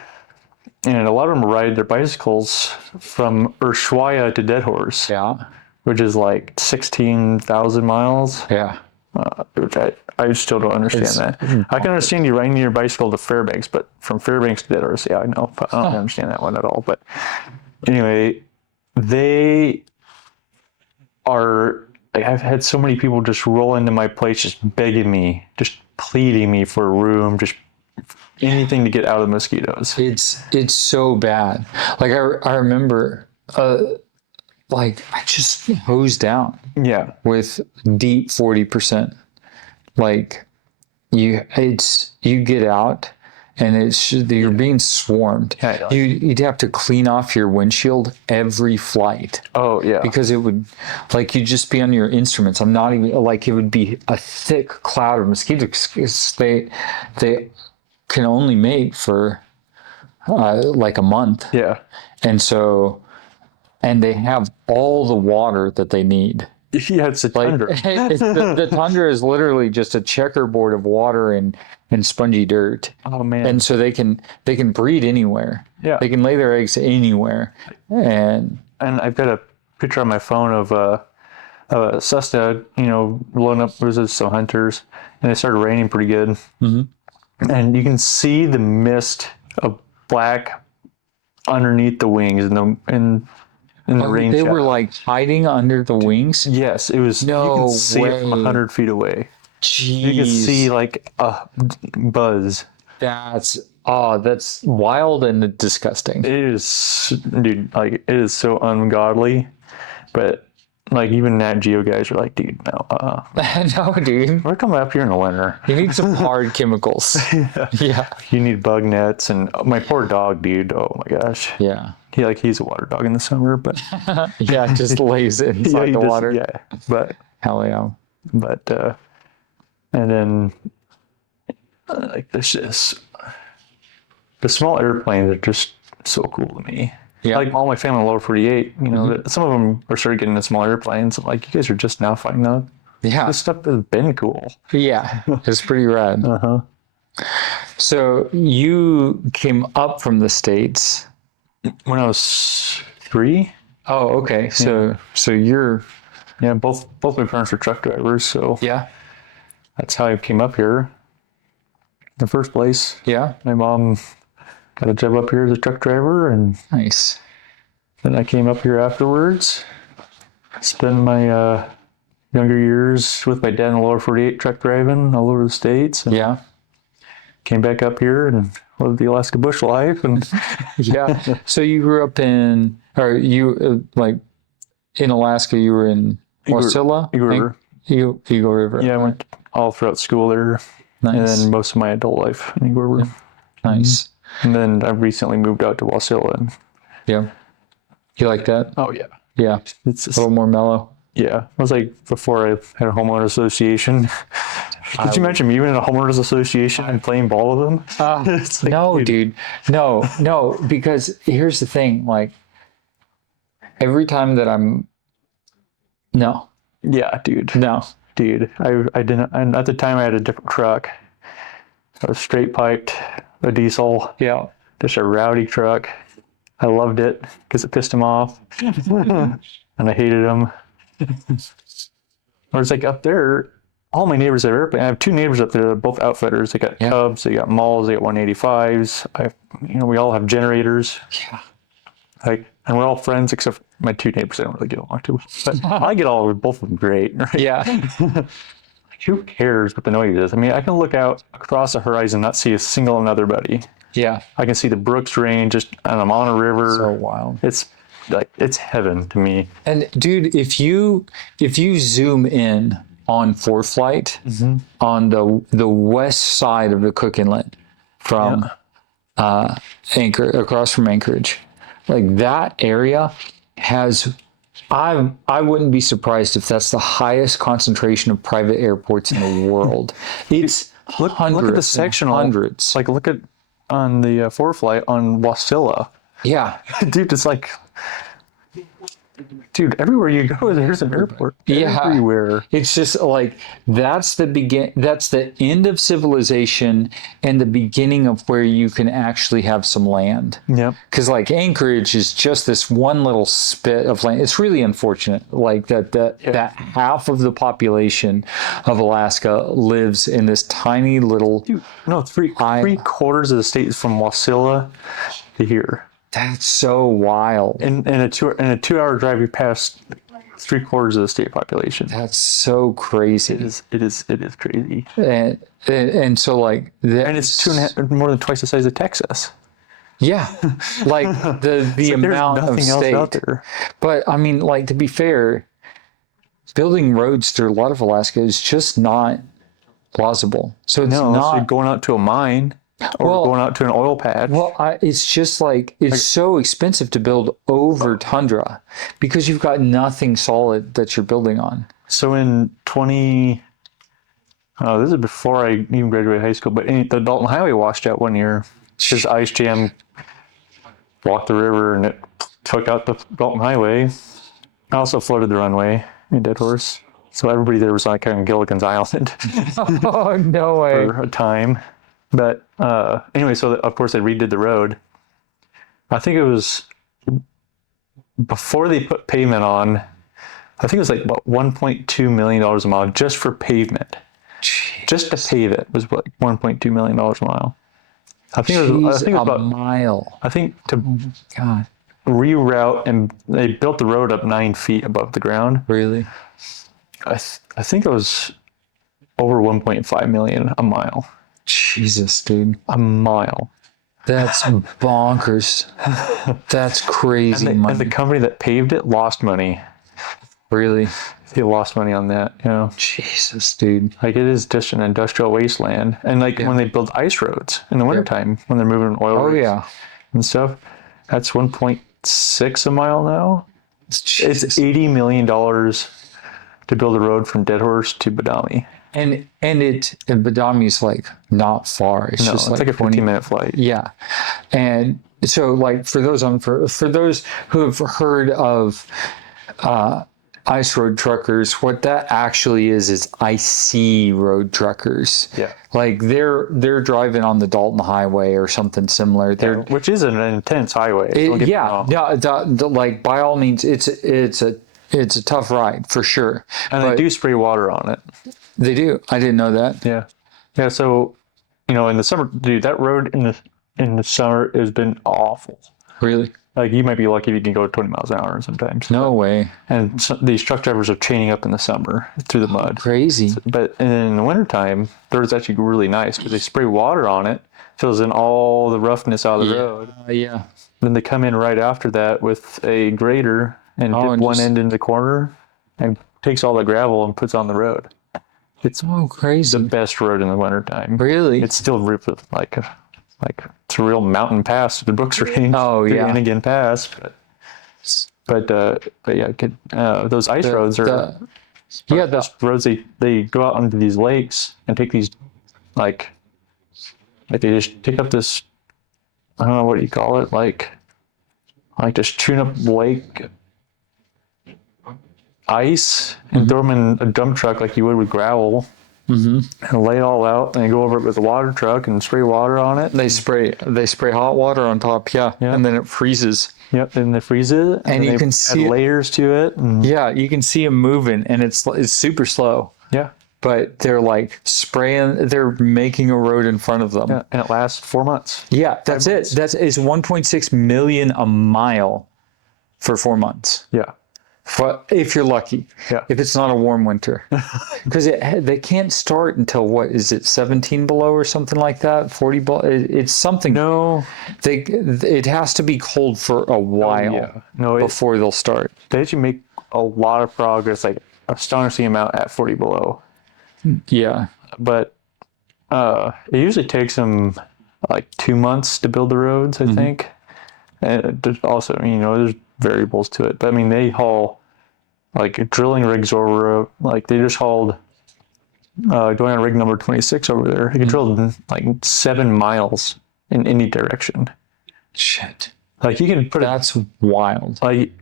And a lot of them ride their bicycles from Ushuaia to Dead Horse. Yeah. which is like 16,000 miles. Yeah. Which I still don't understand that. I can understand you riding your bicycle to Fairbanks, but from Fairbanks to Deadhurst, yeah, I know. But I don't understand that one at all. But anyway, they are, like, I've had so many people just roll into my place just begging me, just pleading me for a room, just anything to get out of the mosquitoes. It's so bad. Like I remember like I just hosed down Yeah. with deep 40%. Like you get out and you're being swarmed. Yeah. You'd have to clean off your windshield every flight. Oh, yeah. Because it would, like, you'd just be on your instruments. I'm not even, like, it would be a thick cloud of mosquitoes. 'Cause they can only mate for like a month. Yeah. And they have all the water that they need. Yeah, it's a tundra. The tundra is literally just a checkerboard of water and spongy dirt. Oh, man. And so they can breed anywhere. Yeah. They can lay their eggs anywhere. And I've got a picture on my phone of a Cessna, blowing up. There's some hunters, and it started raining pretty good. Mm-hmm. And you can see the mist of black underneath the wings in the rain. They shadow. were like hiding under the wings. Yes, it was. No you can see way. it from 100 feet away. Jeez. You can see like a buzz. That's wild and disgusting. It is, dude. Like, it is so ungodly, but like even Nat Geo guys are like, dude, no. No, dude. We're coming up here in the winter. You need some hard chemicals. Yeah. You need bug nets, and my poor dog, dude. Oh my gosh. Yeah. He's a water dog in the summer, but yeah, just lays it inside the water. Yeah, but Hell yeah. But and then like this the small airplanes are just so cool to me. Yeah. Like all my family in lower 48, some of them are started getting the small airplanes. I'm like, you guys are just now finding out. Yeah. This stuff has been cool. Yeah. It's pretty rad. Uh-huh. So you came up from the States When I was 3. Oh, okay. So you're both my parents were truck drivers, so yeah. that's how I came up here. In the first place. Yeah. My mom got a job up here as a truck driver, and Nice. then I came up here afterwards. Spent my younger years with my dad in the lower 48 truck driving all over the states. And Yeah. came back up here and lived the Alaska bush life. And Yeah. So you grew up in like in Alaska, you were in Wasilla? Eagle River. Eagle River. Yeah, I went all throughout school there. Nice. And then most of my adult life in Eagle River. Nice. And then I recently moved out to Wasilla. Yeah. You like that? Oh, yeah. Yeah. It's A just, little more mellow. yeah. It was like before I had a homeowner association. Could you imagine me in a homeowners association and playing ball with them? It's like, No, dude. No, because here's the thing. Like, every time that no. Yeah, dude. Dude, I didn't, and at the time I had a different truck. I was straight piped, a diesel. Yeah. Just a rowdy truck. I loved it because it pissed him off. And I hated him. Whereas like up there, all my neighbors have airplanes. I have 2 neighbors up there, they're both outfitters. They got Cubs, they got Malls, they got 185s. We all have generators. Yeah. And we're all friends except my 2 neighbors I don't really get along to. But I get along with both of them great. Right? Yeah. Who cares what the noise is? I mean, I can look out across the horizon and not see a single another buddy. Yeah. I can see the Brooks Range, and I'm on a river. So wild. It's like, it's heaven to me. And dude, if you zoom in on Fourth Flight on the west side of the Cook Inlet from across from Anchorage, like that area has, I wouldn't be surprised if that's the highest concentration of private airports in the world. It's Look at the sectional. hundreds. Like, look at on the Fourth Flight on Wasilla. Yeah. Dude, it's like dude, everywhere you go, there's an airport. Yeah. Everywhere. It's just like that's the end of civilization and the beginning of where you can actually have some land. Yep. Because like Anchorage is just this one little spit of land. It's really unfortunate, like that half of the population of Alaska lives in this tiny little. Dude, no, three-quarters of the state is from Wasilla to here. That's so wild. In a 2-hour drive, you pass 3/4 of the state population. That's so crazy. It is crazy. And so like And it's more than twice the size of Texas. Yeah, like the amount of state. Out there. But I mean, like to be fair, building roads through a lot of Alaska is just not plausible. So it's So you're going out to a mine or going out to an oil patch. Well, it's just like it's so expensive to build over tundra because you've got nothing solid that you're building on. So in this is before I even graduated high school, but the Dalton Highway washed out one year. Because ice jam blocked the river and it took out the Dalton Highway. I also flooded the runway in Dead Horse. So everybody there was like on Gilligan's Island. Oh, no way. For a time. But anyway, so of course they redid the road. I think it was before they put pavement on, I think it was like about $1.2 million a mile just for pavement. Jeez. Just to pave it was like $1.2 million a mile. I think it was about a mile. I think to God, reroute, and they built the road up 9 feet above the ground. really? I think it was over 1.5 million a mile. Jesus, dude. A mile. That's bonkers. That's crazy money. And the company that paved it lost money. Really? They lost money on that, you know. Jesus, dude. Like it is just an industrial wasteland. And like when they build ice roads in the wintertime, when they're moving oil rigs and stuff, that's 1.6 a mile now. It's $80 million to build a road from Dead Horse to Badami. And Badami's like not far. It's just it's like a 15-minute flight. Yeah. And so like for those who have heard of ice road truckers, what that actually is icy road truckers. Yeah. Like they're driving on the Dalton Highway or something similar. Which is an intense highway. Like by all means, it's a tough ride for sure. And they do spray water on it. They do. I didn't know that. Yeah. Yeah. So, in the summer, dude, that road in the summer has been awful. Really? Like you might be lucky if you can go 20 miles an hour sometimes. No way. And these truck drivers are chaining up in the summer through the mud. Crazy. But in the wintertime, the road's actually really nice because they spray water on it, fills in all the roughness out of the road. Yeah. Then they come in right after that with a grader and dip one end in the corner and takes all the gravel and puts on the road. It's crazy. The best road in the wintertime. Really? It's still ripped with like it's a real mountain pass. The Brooks Range. Oh yeah. And again pass. But yeah, those ice roads are. Those roads they go out onto these lakes and take these like they just take up this. I don't know what you call it, like just tune up lake ice and throw them in a dump truck like you would with gravel, and lay it all out, and they go over it with a water truck and spray water on it. They spray hot water on top, and then it freezes. Yep, and they freeze it, and you can see layers to it. And you can see them moving, and it's super slow. Yeah, but they're like spraying. They're making a road in front of them. Yeah, and it lasts 4 months. Yeah, that's it. It's 1.6 million a mile for 4 months. Yeah. But if you're lucky, if it's not a warm winter, because they can't start until what is it, 17 below or something like that, 40 below. It's something. No, it has to be cold for a while before they'll start. They actually make a lot of progress, like astonishing amount at 40 below. Yeah, but it usually takes them like 2 months to build the roads, I think. And there's also, there's variables to it, but I mean they haul like drilling rigs over like they just hauled going on rig number 26 over there. They could drill like 7 miles in any direction. Shit, like you can put that's wild. Like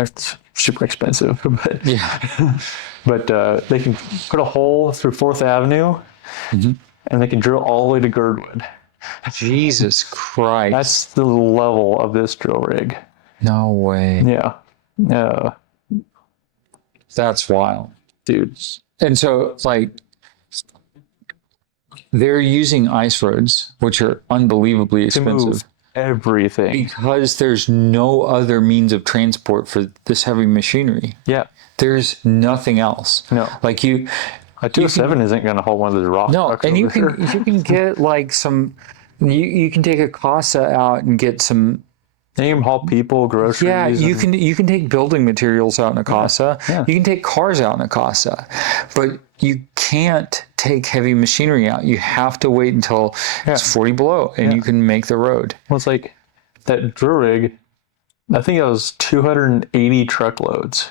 It's super expensive, but Yeah. but they can put a hole through 4th Avenue, and they can drill all the way to Girdwood. Jesus Christ. That's the level of this drill rig. No way. Yeah. That's wild. Dude. And so, like, they're using ice roads, which are unbelievably To move expensive, everything. because there's no other means of transport for this heavy machinery. Yeah. There's nothing else. No. Like you, A 207 isn't going to hold one of those rock no, trucks and you over can there. you can get like some, you can take a Casa out and get some. They can haul people, groceries. Yeah, you can take building materials out in a Casa. yeah. You can take cars out in a Casa, but you can't take heavy machinery out. You have to wait until it's 40 below, and you can make the road. Well, it's like that drill rig. I think it was 280 truckloads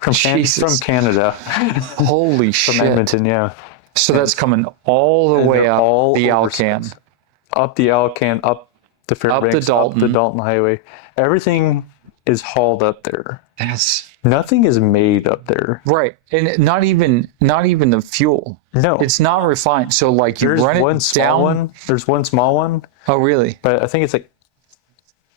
from Jesus. Canada, Holy from shit! Edmonton. Yeah, So that's coming all the way they're up all the over Alcan. up the Alcan, up the Fairbanks, up the Dalton Highway. Everything is hauled up there. That's Nothing is made up there. right, and not even the fuel. No, It's not refined. So like you there's run one it small down. one. There's one small one, Oh really? but I think it's like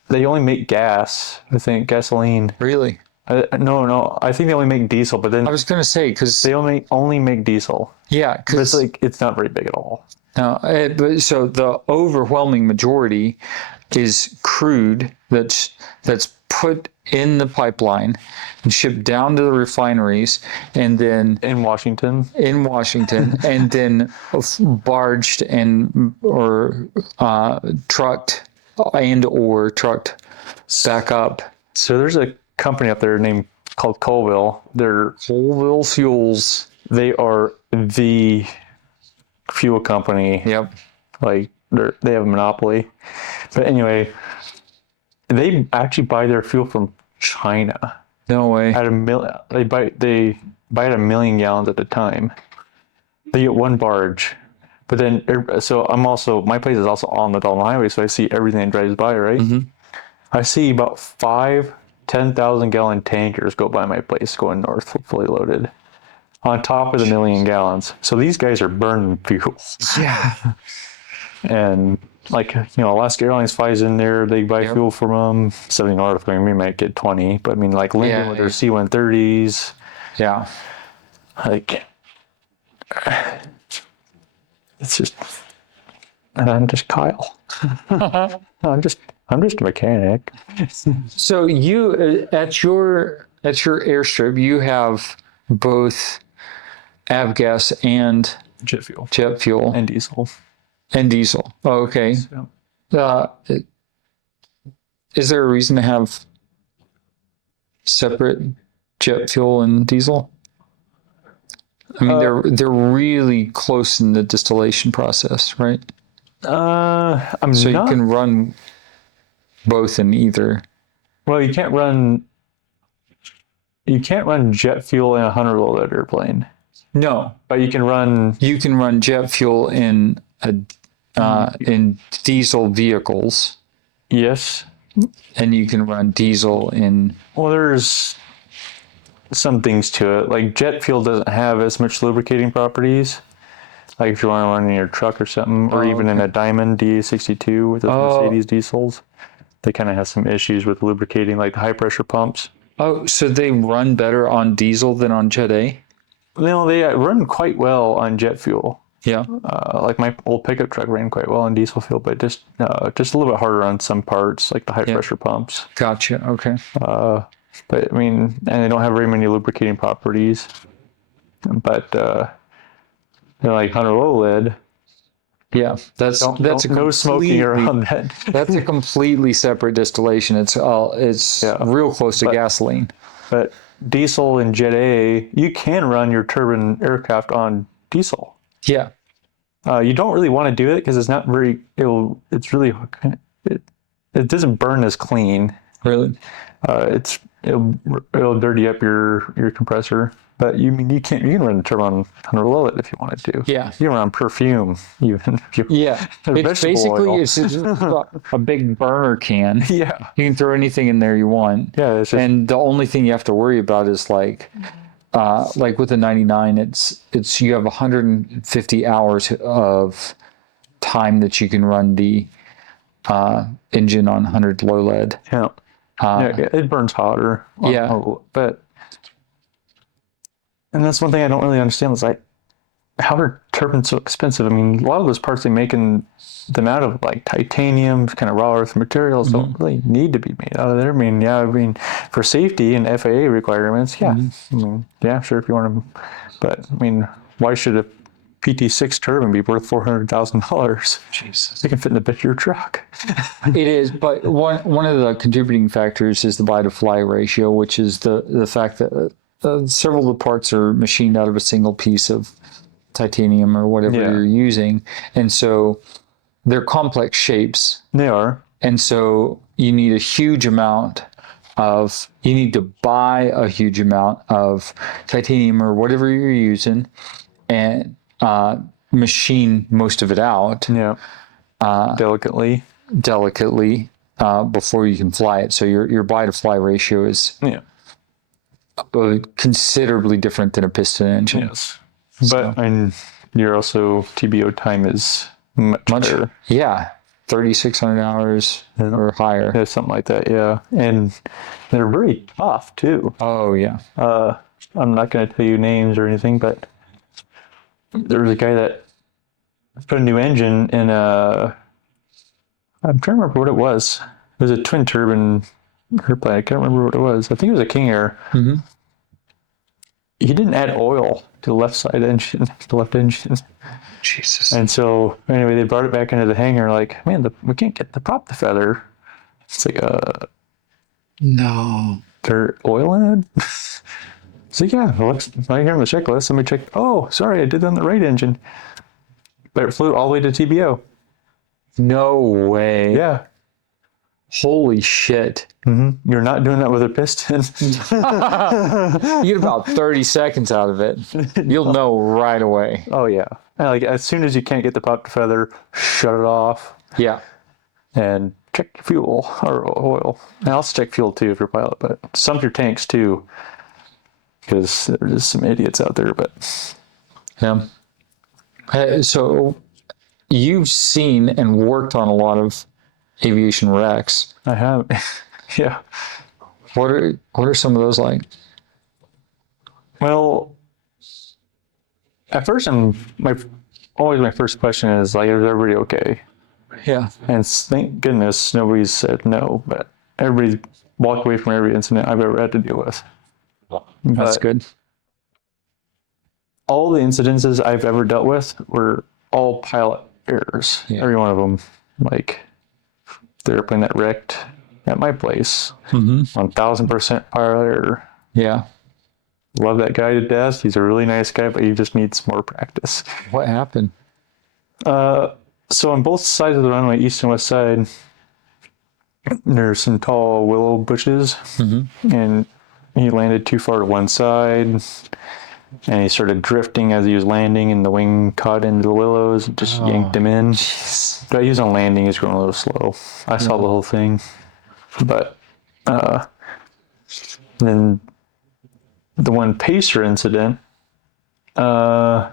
they only make gas. I think gasoline. Really? No. I think they only make diesel, but then I was gonna say because they only make diesel. yeah, But because it's not very big at all. no, but so the overwhelming majority is crude that's put in the pipeline and shipped down to the refineries, and then In Washington, and then barged and or trucked back up. so there's a company up there named called Colville. Colville Fuels. They are the fuel company. Yep. Like they have a monopoly. But anyway, they actually buy their fuel from China No way. at They buy at 1 million gallons at a time. They get one barge. But then, so my place is also on the Dalton Highway, so I see everything that drives by, right? I see about 5 10,000 gallon tankers go by my place going north, fully loaded, on top of the 1 million gallons. So these guys are burning fuel. Yeah. And Alaska Airlines flies in there, they buy fuel from them. $70 north, we might get 20, but I mean, like Linden with their C-130s, Yeah. like, it's just, and I'm just Kyle. I'm just a mechanic. So you at your airstrip, you have both avgas and Jet fuel. jet fuel And diesel. and diesel. Oh, okay. So, Is there a reason to have separate jet fuel and diesel? I mean, they're really close in the distillation process, right? I'm So not. you can run both in either. Well, you can't run jet fuel in a 100-load airplane, No, but you can run. you can run jet fuel in in diesel vehicles, Yes. and you can run diesel in. Well, there's some things to it. Like jet fuel doesn't have as much lubricating properties. Like if you want to run in your truck or something, or even in a Diamond DA62 with those Mercedes diesels, they kind of have some issues with lubricating, like high pressure pumps. Oh, so they run better on diesel than on Jet A? No, they run quite well on jet fuel. Yeah. Like my old pickup truck ran quite well on diesel fuel, but just a little bit harder on some parts, like the high pressure pumps. Gotcha. Okay. But I mean, and they don't have very many lubricating properties. But they're like 100 low lead. Yeah, that's No smoking around that. That's a completely separate distillation. It's real close to gasoline. But diesel and Jet A, you can run your turbine aircraft on diesel. Yeah. You don't really want to do it because it's not very. It doesn't burn as clean. Really? It it'll dirty up your compressor. But you can run the turbine on roulette if you wanted to. Yeah. You can run on perfume even if you Yeah, it's basically oil. it's just a big burner can. Yeah. You can throw anything in there you want. Yeah, it's just, And the only thing you have to worry about is like with the 99, it's you have 150 hours of time that you can run the engine on 100 low lead. yeah. It burns hotter. But and that's one thing I don't really understand is like, how are turbines so expensive? I mean, a lot of those parts they make in them out of like titanium, kind of raw earth materials don't really need to be made out of there. I mean, for safety and FAA requirements, yeah. I mean, yeah, sure, if you want to, but I mean, why should a PT6 turbine be worth $400,000? Jesus. They can fit in the bed of your truck. It is, but one of the contributing factors is the buy to fly ratio, which is the fact that several of the parts are machined out of a single piece of titanium or whatever you're using, and so they're complex shapes. They are, and so you need a huge amount of. You need to buy a huge amount of titanium or whatever you're using, and machine most of it out. Yeah, delicately, before you can fly it. So your buy to fly ratio is considerably different than a piston engine. Yes. But and you're also TBO time is much higher. Yeah, 3,600 hours or higher. Yeah, something like that. Yeah, and they're very tough too. Oh yeah. I'm not going to tell you names or anything, but there was a guy that put a new engine in a. I'm trying to remember what it was. It was a twin turbine airplane. I can't remember what it was. I think it was a King Air. Mm-hmm. He didn't add oil to the left side engine, the left engine. Jesus. And so anyway, they brought it back into the hangar. Like, man, we can't get the prop to feather. It's like no. There oil in it. So yeah, looks right here on the checklist. Somebody checked. Oh, sorry, I did that on the right engine, but it flew all the way to TBO. No way. Yeah. Holy shit. Mm-hmm. You're not doing that with a piston. You get about 30 seconds out of it. You'll know right away. Oh, yeah. And like as soon as you can't get the prop to feather, shut it off. Yeah. And check fuel or oil. And also check fuel too if you're a pilot, but sump your tanks too. Because there's just some idiots out there, but. Yeah. So you've seen and worked on a lot of aviation wrecks. I have. Yeah. What are some of those like? Well, at first, my first question is like, is everybody okay? Yeah. And thank goodness nobody's said no, but everybody's walked away from every incident I've ever had to deal with. That's good. All the incidences I've ever dealt with were all pilot errors. Yeah. Every one of them. Like the airplane that wrecked at my place, 1,000% pilot error. Yeah. Love that guy to death. He's a really nice guy, but he just needs more practice. What happened? So on both sides of the runway, east and west side, there's some tall willow bushes, and he landed too far to one side, and he started drifting as he was landing, and the wing caught into the willows and just yanked him in. Geez. But he was on landing, he was going a little slow. I saw the whole thing. But then the one Pacer incident, I'm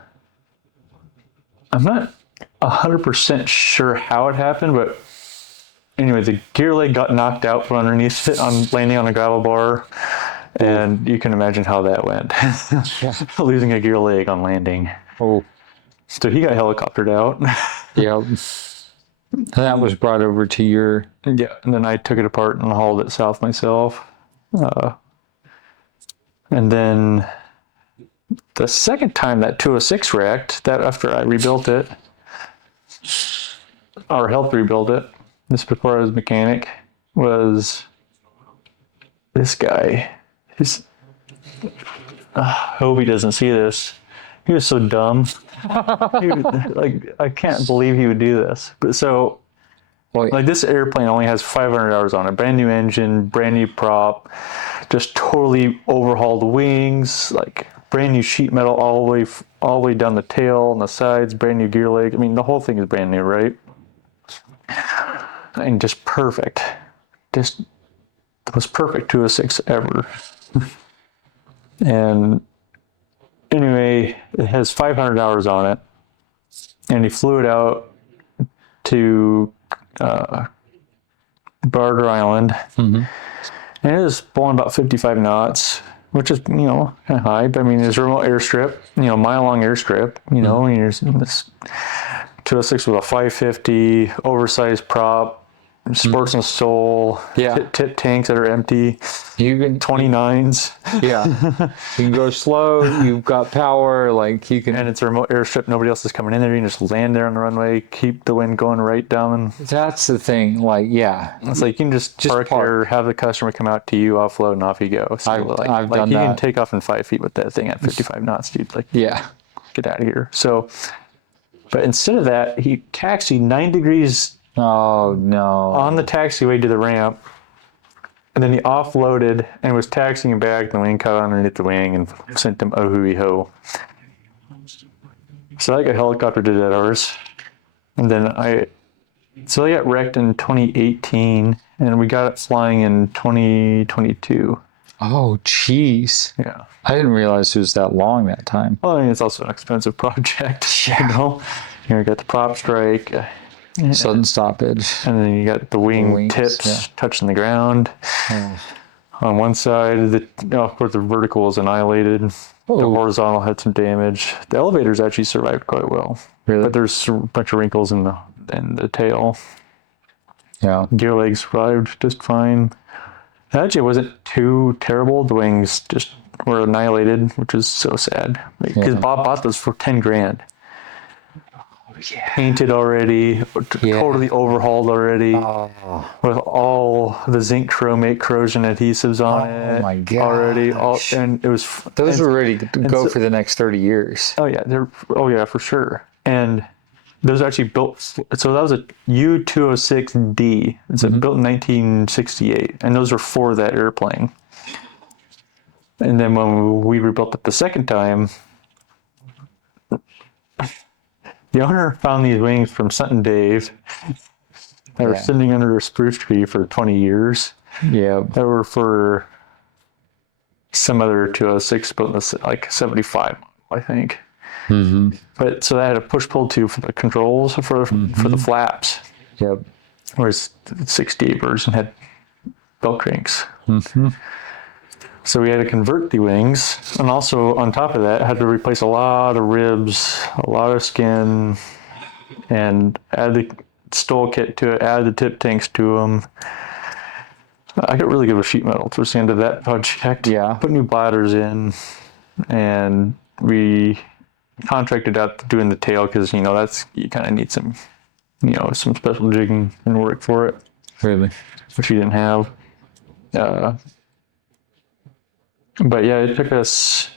not 100% sure how it happened, but anyway, the gear leg got knocked out from underneath it on landing on a gravel bar, and you can imagine how that went. Losing a gear leg on landing. Oh, so he got helicoptered out. Yeah. That was brought over to your... Yeah, and then I took it apart and hauled it south myself. And then the second time that 206 wrecked, that after I rebuilt it, or helped rebuild it, this before I was a mechanic, was this guy. I hope he doesn't see this. He was so dumb. I can't believe he would do this. But so Well, Like this airplane only has 500 hours on it. Brand new engine, brand new prop, just totally overhauled wings, like brand new sheet metal all the way down the tail and the sides, brand new gear leg. I mean, the whole thing is brand new, right? And just perfect. Just the most perfect 206 ever. And anyway, it has 500 hours on it, and he flew it out to Barter Island, and it was blowing about 55 knots, which is, kind of high. But I mean, there's a remote airstrip, mile-long airstrip, and there's this 206 with a 550, oversized prop, sportsman stole, tip tanks that are empty, you can 29s. Yeah, you can go slow. You've got power. Like you can. And it's a remote airstrip. Nobody else is coming in there. You can just land there on the runway, keep the wind going right down. That's the thing. Like, yeah, It's like you can just park there, have the customer come out to you, offload, and off you go. So I've done you that. can take off in 5 feet with that thing at 55 knots, dude. Like, yeah. get out of here. So, but instead of that, he taxied 9 degrees Oh no. on the taxiway to the ramp, and then he offloaded and was taxiing back. The wing caught underneath the wing and sent him oh hooey ho. So I got helicopter did that ours, and then I got wrecked in 2018, and we got it flying in 2022. Oh jeez. Yeah. I didn't realize it was that long that time. Well, I mean, it's also an expensive project. You got the prop strike. Sudden stoppage. And then you got the wings, tips touching the ground. On one side, of course, the vertical was annihilated. The horizontal had some damage. The elevators actually survived quite well. Really? But there's a bunch of wrinkles in the tail. Yeah. Gear legs survived just fine. Actually, it wasn't too terrible. The wings just were annihilated, which is so sad. Because Bob bought those for $10,000. Yeah. Painted already, totally overhauled already, with all the zinc chromate corrosion adhesives on it. Oh my god! Already, and it was those were ready to go for the next 30 years. Oh yeah, for sure. And those are actually built. So that was a U206D. It's built in 1968, and those were for that airplane. And then when we rebuilt it the second time, the owner found these wings from Sutton Dave that were sitting under a spruce tree for 20 years. Yeah. That were for some other 206, but like 75, I think. Mm-hmm. But so that had a push-pull tube for the controls for the flaps. Yep. Whereas the 68 version had belt cranks. Mm-hmm. So we had to convert the wings, and also on top of that, had to replace a lot of ribs, a lot of skin, and add the stole kit to it, add the tip tanks to them. I got really good with sheet metal towards the end of that project. Yeah. Put new bladders in, and we contracted out doing the tail because, that's, you kind of need some, some special jigging and work for it. Really? Which we didn't have. But yeah, it took us,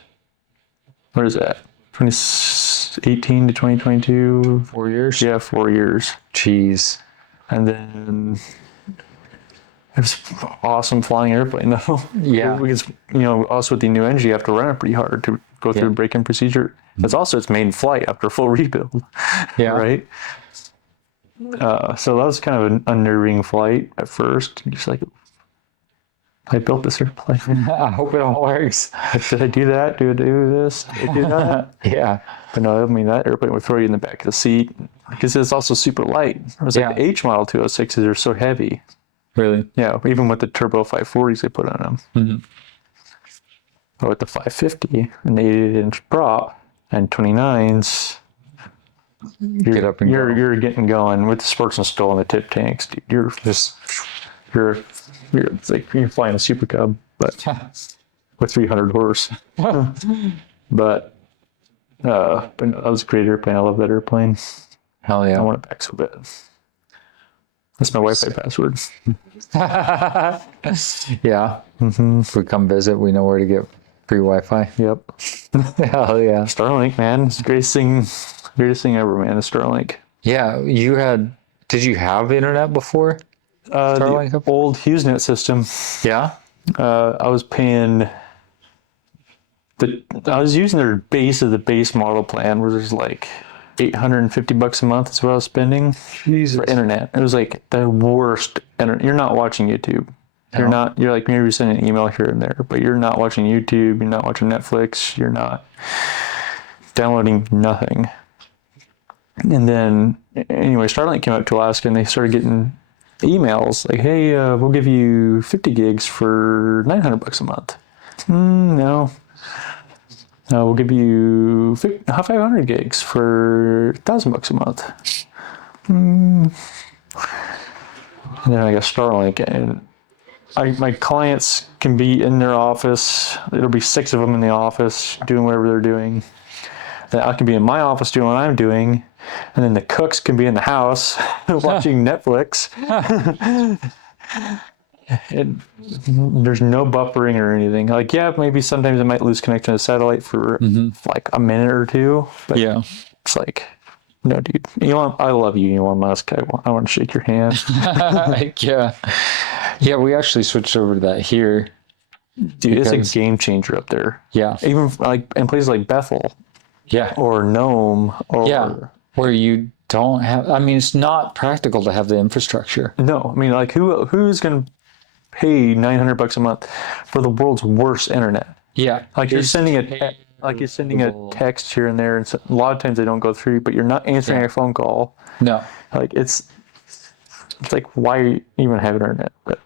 what is that? 2018 to 2022? 4 years? Yeah, 4 years. Jeez. And then it was awesome flying airplane though. Yeah. Because, also with the new engine, you have to run it pretty hard to go through the break-in procedure. It's also its main flight after a full rebuild. Yeah. Right? So that was kind of an unnerving flight at first. Just like, I built this airplane. I hope it all works. Did I do that? Do I do this? Did I do that? Yeah. But no, I mean, that airplane would throw you in the back of the seat because it's also super light. It was like the H model 206s are so heavy. Really? Yeah, even with the turbo 540s they put on them. Mm-hmm. But with the 550 and the 88-inch prop and 29s, you're getting going with the sports and stall and the tip tanks. Dude, it's like you're flying a Super Cub, but with 300 horse. But no, that was a great airplane. I love that airplane. Hell yeah. I want it back so bad. That's my Wi-Fi password. Yeah. Mm-hmm. If we come visit, we know where to get free Wi-Fi. Yep. Hell yeah. Starlink, man. It's the greatest thing ever, man. The Starlink. Yeah. You had Did you have internet before? Starlink? The old HughesNet system. Yeah. I was paying. I was using their the base model plan, where there's like $850 a month is what I was spending Jesus. for internet. It was like the worst internet. You're not watching YouTube. You're No. not. You're like maybe sending an email here and there, but you're not watching YouTube. You're not watching Netflix. You're not downloading nothing. And then anyway, Starlink came out to Alaska, and they started getting emails like, "Hey, we'll give you 50 gigs for $900 a month." No. We'll give you 500 gigs for $1,000 a month. And then I got Starlink, and my clients can be in their office. There'll be 6 of them in the office doing whatever they're doing. Then I can be in my office doing what I'm doing, and then the cooks can be in the house watching Netflix. There's no buffering or anything. Like, yeah, maybe sometimes I might lose connection to satellite for like a minute or two. But Yeah. it's like, no, dude. I love you, Elon Musk. I want to shake your hand. Yeah. Yeah, we actually switched over to that here. Dude, it's a game changer up there. Yeah. Even like in places like Bethel Yeah. or Nome or Where you don't have, I mean, it's not practical to have the infrastructure. no, I mean, like who's gonna pay $900 a month for the world's worst internet? Yeah. Like you're sending a text here and there, and a lot of times they don't go through, but you're not answering a phone call. No. Like it's like, why even have internet? But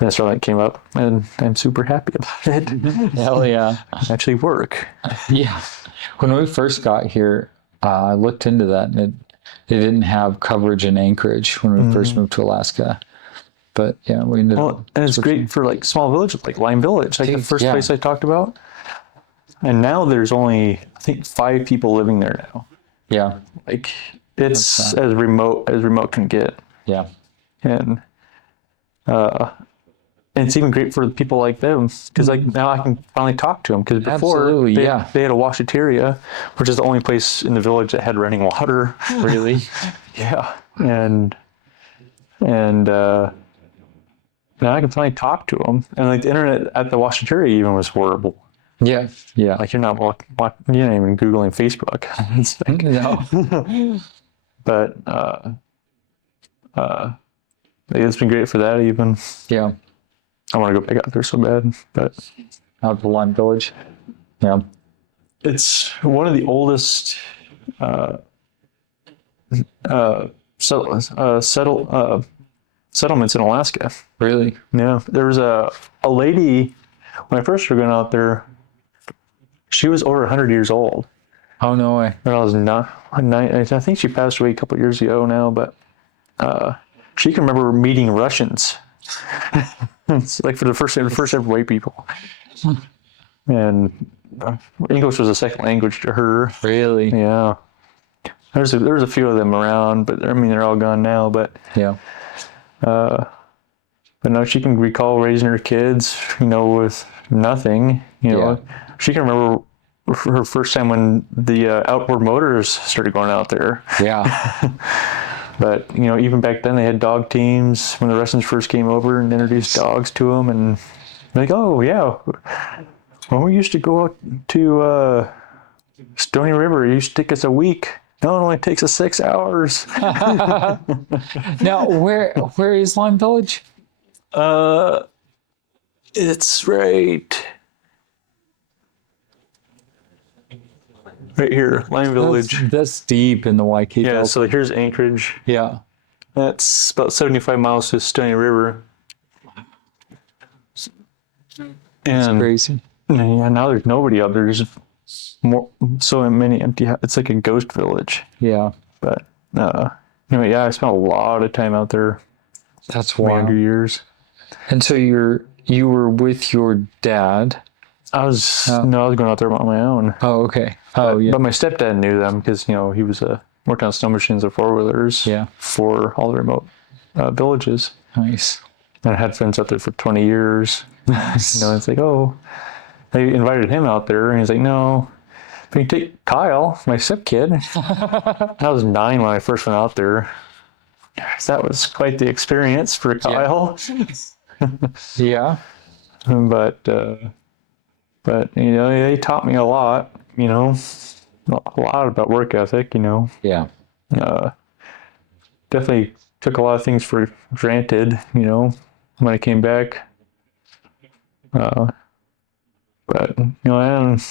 then Starlink came up, and I'm super happy about it. Hell yeah. Actually work. Yeah. When we first got here, I looked into that, and it didn't have coverage in Anchorage when we first moved to Alaska. But yeah, we ended up. And it's great for like small villages, like Lime Village, like the first place I talked about. And now there's only, I think, 5 people living there now. Yeah. Like it's as remote can get. Yeah. And it's even great for people like them, because like now I can finally talk to them, because before Absolutely, they had a washateria, which is the only place in the village that had running water. Really? Yeah. And now I can finally talk to them. And like the internet at the washateria even was horrible. Yeah. Yeah. Like you're not even Googling Facebook. It's like, No. but it's been great for that even. Yeah. I want to go back out there so bad, but Out to Lime Village. Yeah. it's one of the oldest settlements in Alaska. Really? Yeah, there was a lady when I first started going out there. She was over 100 years old. Oh, no way. When I was I think she passed away a couple of years ago now, but she can remember meeting Russians. It's like for the first ever white people. And English was a second language to her. Really? Yeah. There was a few of them around, but I mean they're all gone now. But Yeah. but no, she can recall raising her kids, with nothing. She can remember her first time when the outboard motors started going out there. Yeah. But even back then they had dog teams when the Russians first came over and introduced dogs to them, and they're like, oh yeah, when we used to go out to Stony River, it used to take us a week. No, it only takes us 6 hours. Now, where is Lime Village? It's right here, Lime Village. That's deep in the Waikiki. Yeah, so here's Anchorage. Yeah. That's about 75 miles to Stony River. And Crazy. yeah, now there's nobody out there. There's so many empty. It's like a ghost village. Yeah. But anyway, yeah, I spent a lot of time out there. That's My wild. younger years. And so you were with your dad. I was going out there on my own. Oh, okay. Oh, yeah. But my stepdad knew them because he was working on snow machines or 4-wheelers. Yeah. For all the remote villages. Nice. And I had friends out there for 20 years. Nice. It's like, oh, they invited him out there, and he's like, no, but you take Kyle, my stepkid. I was 9 when I first went out there. that was quite the experience for Kyle. Yeah. But they taught me a lot. A lot about work ethic. Yeah. Uh, Definitely took a lot of things for granted. When I came back. But and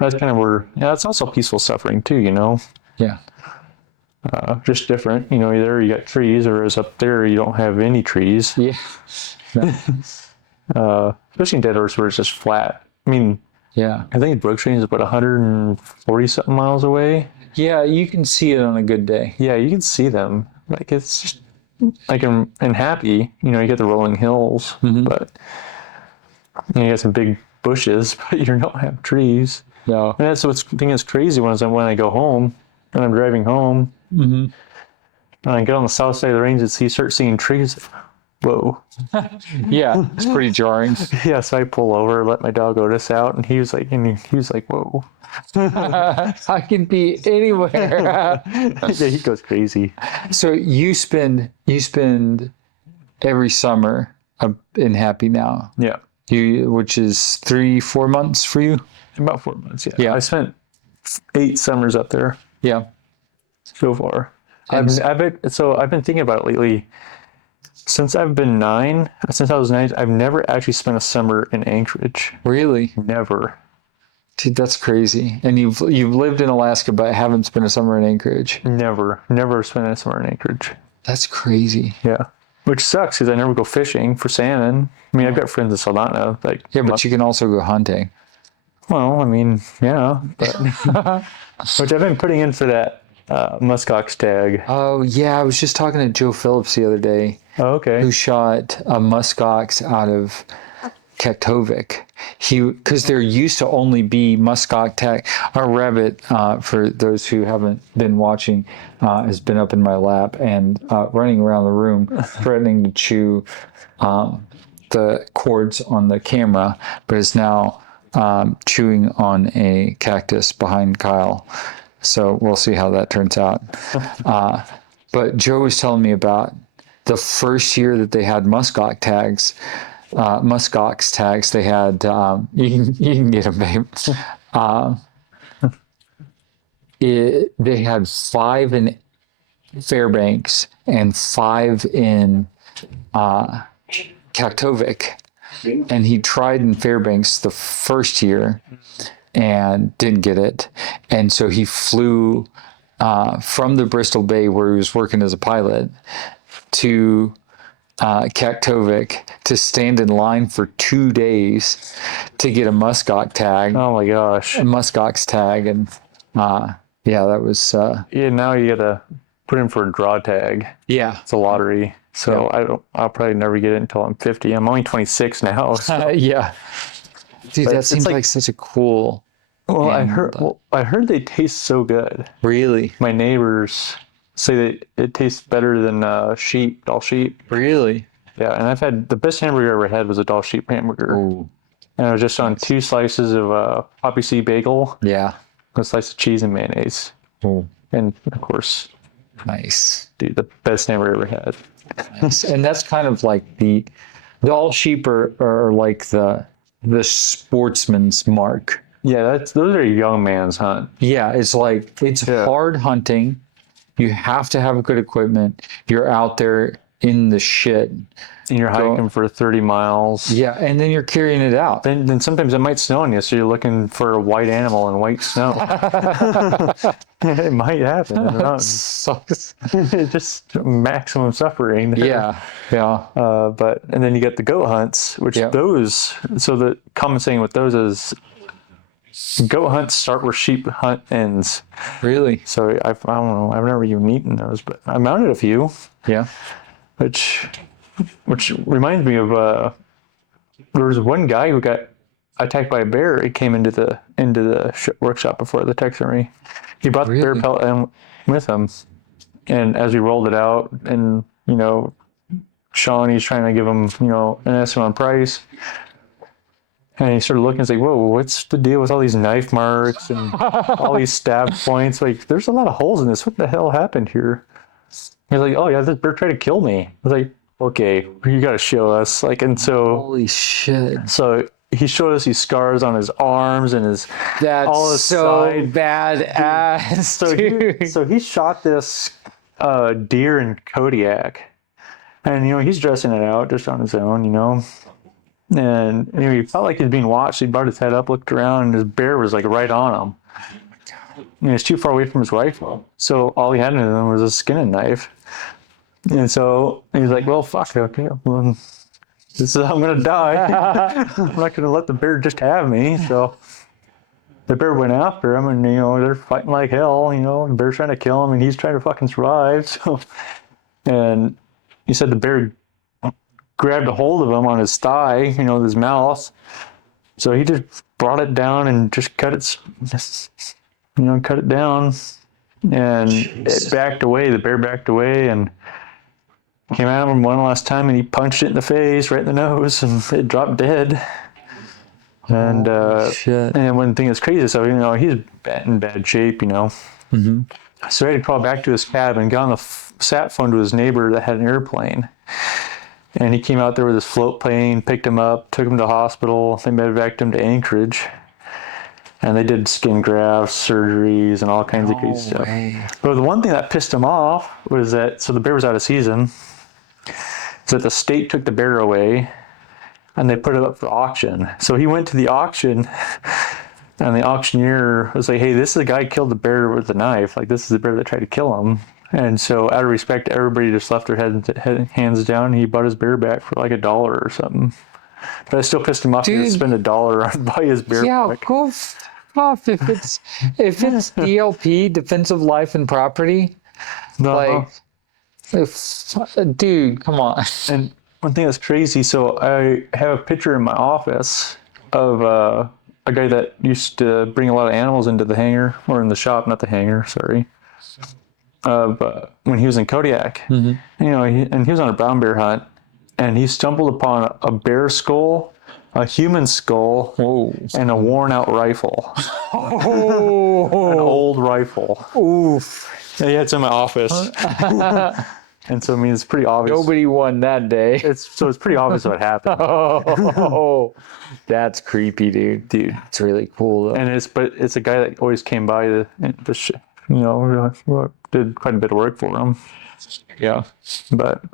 that's kind of where it's also peaceful suffering too. Yeah. Just different. Either you got trees, or as up there you don't have any trees. Yeah. Especially in dead horse where it's just flat. I mean, Yeah. I think Brook Stream is about 140 something miles away. Yeah. You can see it on a good day. Yeah, you can see them. Like it's just like in Happy, you get the rolling hills, but you got some big bushes, but you don't have trees. No. And that's what's thing is crazy when I go home and I'm driving home. And I get on the south side of the range and start seeing trees. Whoa. Yeah. It's pretty jarring. Yeah, so I pull over, let my dog Otis out, and he was like, whoa. I can be anywhere. Yeah, he goes crazy. So you spend every summer in Happy now. Yeah. Which is 3-4 months for you. About 4 months, yeah. Yeah. I spent 8 summers up there Yeah. so far. And I've been thinking about it lately. Since I was 9, I've never actually spent a summer in Anchorage. Really? Never. Dude, that's crazy. And you've lived in Alaska but haven't spent a summer in Anchorage. Never spent a summer in Anchorage. That's crazy. Yeah. Which sucks because I never go fishing for salmon. I mean, I've got friends in Saldana. Yeah, but you can also go hunting. Well, I mean, yeah. But which I've been putting in for that muskox tag. Oh, yeah. I was just talking to Joe Phillips the other day, Oh, okay. who shot a muskox out of Kaktovik. Because there used to only be muskox tag. Our rabbit, for those who haven't been watching, has been up in my lap and running around the room, threatening to chew the cords on the camera, but is now chewing on a cactus behind Kyle. So we'll see how that turns out. But Joe was telling me about the first year that they had muskox tags. They had you can get them, babe. They had 5 in Fairbanks and 5 in Kaktovik, and he tried in Fairbanks the first year and didn't get it, and so he flew from the Bristol Bay where he was working as a pilot to Kaktovik to stand in line for 2 days to get a muskox tag. Oh my gosh. A muskox tag, and yeah, that was Yeah, now you gotta put in for a draw tag. yeah. It's a lottery. So I'll probably never get it until I'm 50. I'm only 26 now. So. Yeah. Dude, But that it's seems like- like such a cool Well, animal. I heard they taste so good. Really? My neighbors say that it tastes better than sheep, Dall sheep. Really? Yeah, and I've had the best hamburger I ever had was a Dall sheep hamburger. Ooh. And I was just on 2 slices of poppy seed bagel, Yeah. a slice of cheese and mayonnaise. Ooh. And of course, Nice. dude, the best hamburger I ever had. Nice. And that's kind of like the all sheep are like the sportsman's mark. Yeah, those are young man's hunt. Yeah, it's like it's hard hunting. You have to have good equipment. You're out there in the shit. And you're hiking for 30 miles. Yeah, and then you're carrying it out. Then sometimes it might snow on you, so you're looking for a white animal in white snow. It might happen. I don't know. Sucks. It's just maximum suffering. Yeah, yeah. And then you get the goat hunts, which so the common saying with those is goat hunts start where sheep hunt ends. Really? So I don't know. I've never even eaten those, but I mounted a few. Yeah. Which reminds me of there was one guy who got attacked by a bear. It came into the workshop before the taxidermy. He brought the bear pelt with him, and as we rolled it out, and Sean, he's trying to give him an estimate on price, and he started looking and say, "Whoa, what's the deal with all these knife marks and all these stab points? Like, there's a lot of holes in this. What the hell happened here?" He's like, oh yeah, this bear tried to kill me. I was like, okay, you got to show us. Like, and so, Holy shit. so he showed us these scars on his arms and his That's all his so side. badass, So dude. so he shot this deer in Kodiak, and he's dressing it out just on his own, and he felt like he was being watched. He brought his head up, looked around, and his bear was like right on him. And he was too far away from his rifle, so all he had in him was a skinning knife. And so he's like, well, fuck, okay, well, this is how I'm going to die. I'm not going to let the bear just have me. So the bear went after him, and, they're fighting like hell, and the bear's trying to kill him, and he's trying to fucking survive. So, and he said the bear grabbed a hold of him on his thigh, with his mouth. So he just brought it down and just cut it down. And it backed away. The bear backed away and came at him one last time, and he punched it in the face, right in the nose, and it dropped dead. And shit. and one thing that's crazy, so he's in bad shape, Mm-hmm. So he had to crawl back to his cabin, got on the sat phone to his neighbor that had an airplane, and he came out there with his float plane, picked him up, took him to the hospital. They medevaced him to Anchorage, and they did skin grafts, surgeries, and all kinds of crazy stuff. But the one thing that pissed him off was that, so the bear was out of season, so that the state took the bear away, and they put it up for auction. So he went to the auction, and the auctioneer was like, hey, this is the guy who killed the bear with the knife. Like, this is the bear that tried to kill him. And so out of respect, everybody just left their hands down, and he bought his bear back for like $1 or something. But I still pissed him off to spend $1 on buy his bear Yeah, back. go off if it's DLP, defensive life and property. No. Dude, come on. And one thing that's crazy, so I have a picture in my office of a guy that used to bring a lot of animals into the hangar, or in the shop, not the hangar, sorry. When he was in Kodiak, and he was on a brown bear hunt, and he stumbled upon a bear skull, a human skull, and a worn-out rifle. An old rifle. Oof. Yeah, it's in my office. And so, it's pretty obvious. Nobody won that day. It's pretty obvious what happened. Oh, that's creepy, dude. Dude, it's really cool though. And it's a guy that always came by did quite a bit of work for him. Yeah, but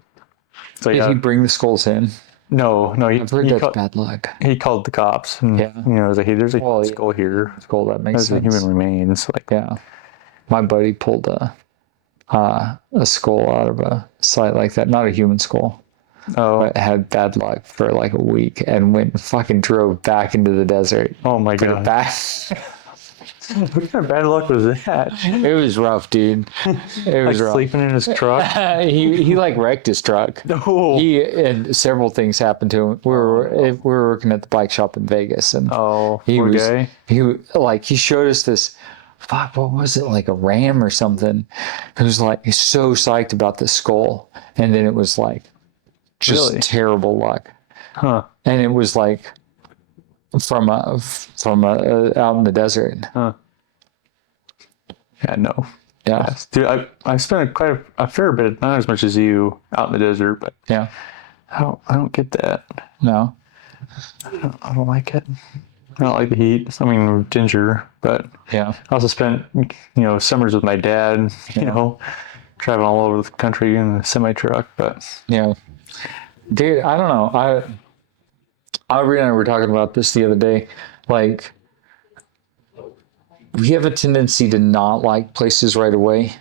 so Did he bring the skulls in? No, I've heard that's bad luck. He called the cops. And, was like, hey, there's a skull here. Skull, that makes sense. Human remains. Like, yeah, my buddy pulled a skull out of a site like that. Not a human skull. Oh, but had bad luck for like a week and went and fucking drove back into the desert. Oh my god! Back. What kind of bad luck was that? It was rough, dude. It was rough. Sleeping in his truck. he like wrecked his truck. Oh. He and several things happened to him. We were working at the bike shop in Vegas, and he showed us this. Fuck, what was it, like a ram or something? It was like, he's so psyched about the skull, and then it was like just terrible luck. Huh? And it was like from a out in the desert. Huh? Yeah, no. Yeah, yes. Dude, I've spent quite a fair bit, not as much as you, out in the desert, but yeah, I don't get that. no, I don't like it. I don't like the heat. I mean, we're ginger, but yeah. I also spent, summers with my dad, traveling all over the country in a semi-truck, but. Yeah. Dude, I don't know. Aubrey and I were talking about this the other day. Like, we have a tendency to not like places right away.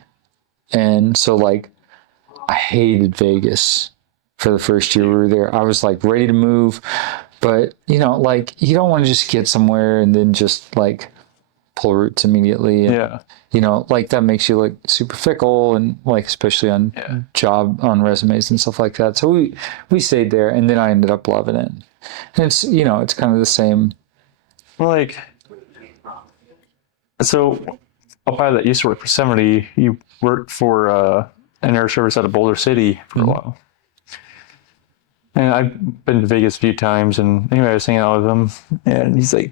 And so, like, I hated Vegas for the first year we were there. I was, like, ready to move. But, like, you don't want to just get somewhere and then just, like, pull roots immediately. And, yeah. Like, that makes you look super fickle, and, like, especially on on resumes and stuff like that. So we stayed there, and then I ended up loving it. And it's, it's kind of the same. Like, so a pilot that used to work for 70, he worked for an air service out of Boulder City for a while. And I've been to Vegas a few times, and anyway, I was hanging out with him, and he's like,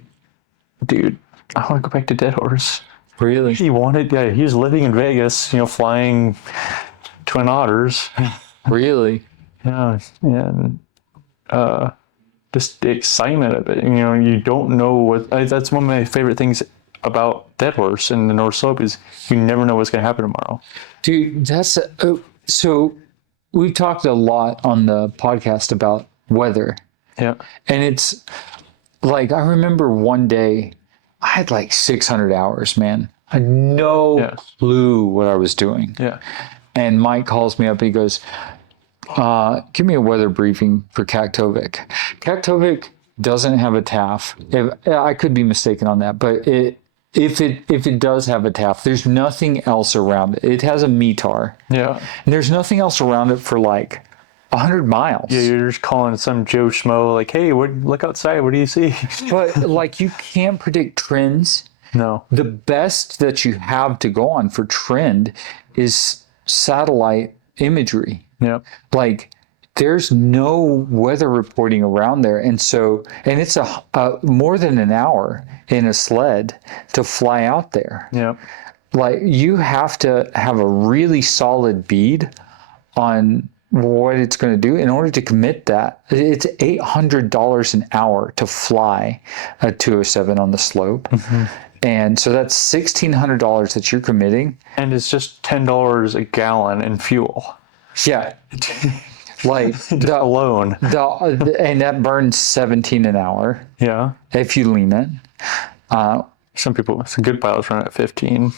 dude, I want to go back to Dead Horse. Really? He was living in Vegas, flying twin otters. Really? Yeah, and just the excitement of it. You don't know that's one of my favorite things about Dead Horse and the North Slope is you never know what's going to happen tomorrow. Dude, so we've talked a lot on the podcast about weather. Yeah. And it's like, I remember one day I had like 600 hours, man. I had no clue what I was doing. Yeah. And Mike calls me up and he goes, give me a weather briefing for Kaktovik. Kaktovik doesn't have a TAF. I could be mistaken on that, but if it does have a TAF, there's nothing else around it. It has a METAR. Yeah. And there's nothing else around it for like 100 miles. Yeah, you're just calling some Joe Schmo like, hey, look outside. What do you see? But like, you can't predict trends. No. The best that you have to go on for trend is satellite imagery. Yeah. Like, there's no weather reporting around there. And it's a more than an hour in a sled to fly out there. Yeah. Like, you have to have a really solid bead on what it's going to do in order to commit that. It's $800 an hour to fly a 207 on the slope. Mm-hmm. And so that's $1,600 that you're committing. And it's just $10 a gallon in fuel. Yeah. Like alone. And that burns 17 an hour. Yeah. If you lean it. Some good pilots run at 15.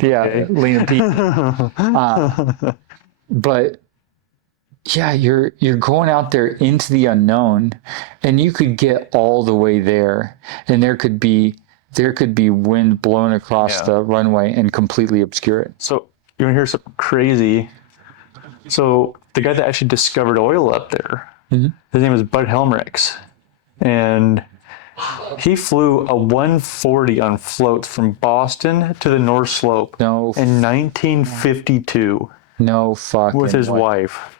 Yeah, lean a peak. But yeah, you're going out there into the unknown, and you could get all the way there, and there could be wind blowing across the runway and completely obscure it. So you want to hear something crazy? So the guy that actually discovered oil up there, his name was Bud Helmrichs, and he flew a 140 on floats from Boston to the North Slope in 1952. No fucking with his way. wife,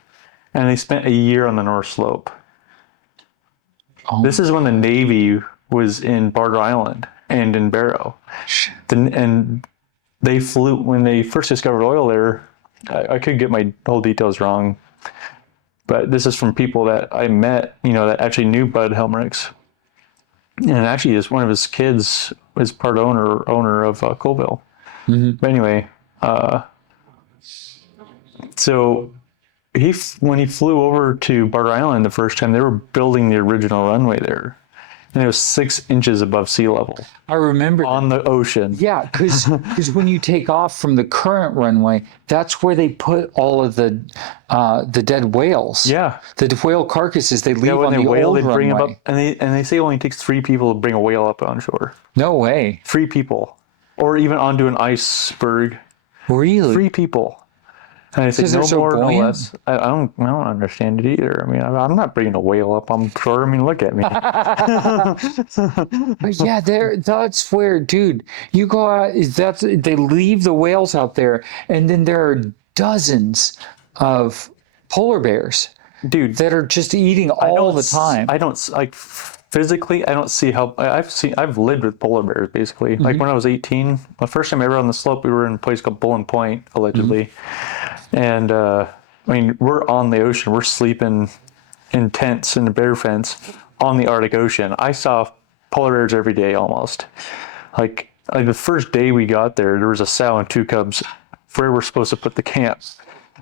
and they spent a year on the North Slope. Oh. This is when the Navy was in Barter Island and in Barrow. And they flew, when they first discovered oil there, I could get my whole details wrong, but this is from people that I met, that actually knew Bud Helmrichs. And actually, one of his kids was part owner of Colville. Mm-hmm. But anyway, so when he flew over to Barter Island the first time, they were building the original runway there. And it was 6 inches above sea level. I remember on the ocean. Yeah, because when you take off from the current runway, that's where they put all of the dead whales. Yeah, the whale carcasses they leave on the old runway. Bring them up, and they say it only takes 3 people to bring a whale up on shore. No way. 3 people, or even onto an iceberg. Really? 3 people. And I said, no more, no less. I don't understand it either. I mean, I'm not bringing a whale up on shore. I mean, look at me. But yeah, that's where, dude, you go out, they leave the whales out there, and then there are dozens of polar bears, dude, that are just eating all the time. I don't, like, physically, I don't see how, I've lived with polar bears, basically. Mm-hmm. Like, when I was 18, the first time ever on the slope, we were in a place called Bullen Point, allegedly. Mm-hmm. And, I mean, we're on the ocean. We're sleeping in tents in the bear fence on the Arctic Ocean. I saw polar bears every day almost. Like the first day we got there was a sow and 2 cubs where we're supposed to put the camp.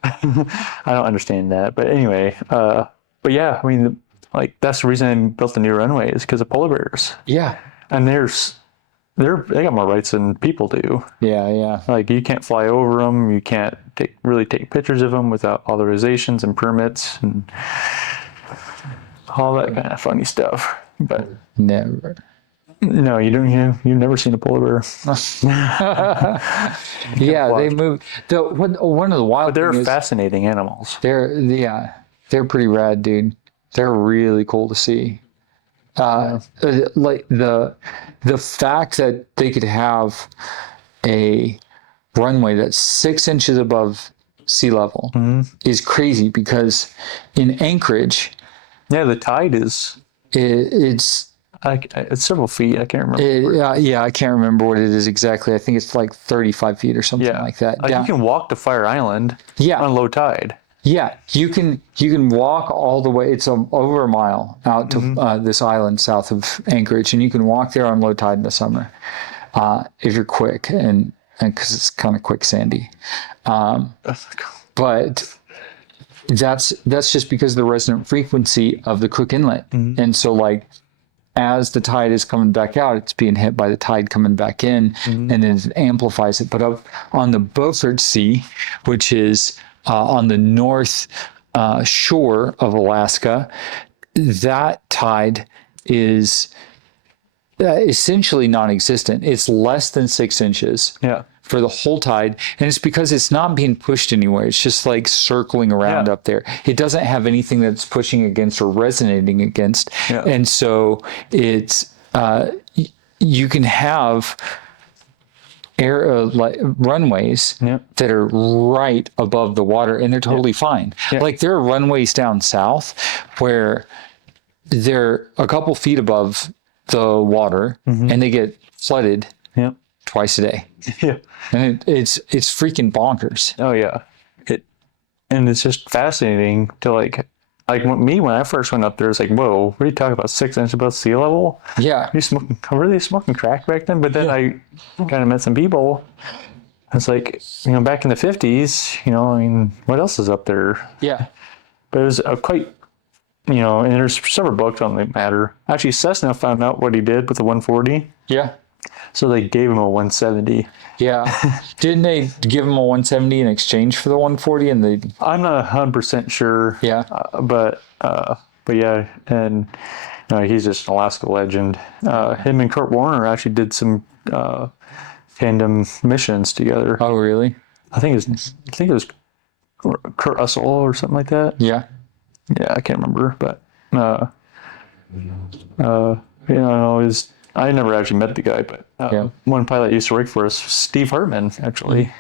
I don't understand that. But anyway, but yeah, I mean, like, that's the reason I built the new runway is because of polar bears. Yeah. And they got more rights than people do. Yeah, yeah. Like, you can't fly over them. You can't really take pictures of them without authorizations and permits and all that kind of funny stuff. But never. No, you don't. You've never seen a polar bear. Yeah, they move. One of the wild. But they're fascinating animals. They're pretty rad, dude. They're really cool to see. Like the fact that they could have a runway that's 6 inches above sea level is crazy, because in Anchorage, the tide is it's It's several feet. I can't remember. Yeah, I can't remember what it is exactly. I think it's like 35 feet or something like that. Like you can walk to Fire Island Yeah. on low tide. Yeah, you can walk all the way. It's over a mile out to this island south of Anchorage, and you can walk there on low tide in the summer if you're quick, and because it's kind of quicksandy. But that's just because of the resonant frequency of the Cook Inlet, and so like as the tide is coming back out, it's being hit by the tide coming back in, and then it amplifies it. But up on the Beaufort Sea, which is on the north shore of Alaska, that tide is essentially non-existent. It's less than 6 inches for the whole tide, and it's because it's not being pushed anywhere. It's just like circling around up there. It doesn't have anything that's pushing against or resonating against, and so it's you can have like runways that are right above the water, and they're totally fine. Like there are runways down south where they're a couple feet above the water, and they get flooded twice a day. And it's freaking bonkers. Oh yeah, and it's just fascinating to like when I first went up there, it's like, whoa, what are you talking about? 6 inches above sea level? Yeah. Were they smoking crack back then? But then I kind of met some people. It's like, back in the 50s, I mean, what else is up there? Yeah. But it was quite, and there's several books on the matter. Actually, Cessna found out what he did with the 140. Yeah. So they gave him a 170. Yeah. Didn't they give him a 170 in exchange for the 140? And I'm not 100% sure. Yeah. But yeah, and he's just an Alaska legend. Him and Kurt Warner actually did some tandem missions together. Oh, really? I think it was Kurt Russell or something like that. Yeah. Yeah, I can't remember, but I never actually met the guy, but one pilot used to work for us, Steve Hartman, actually.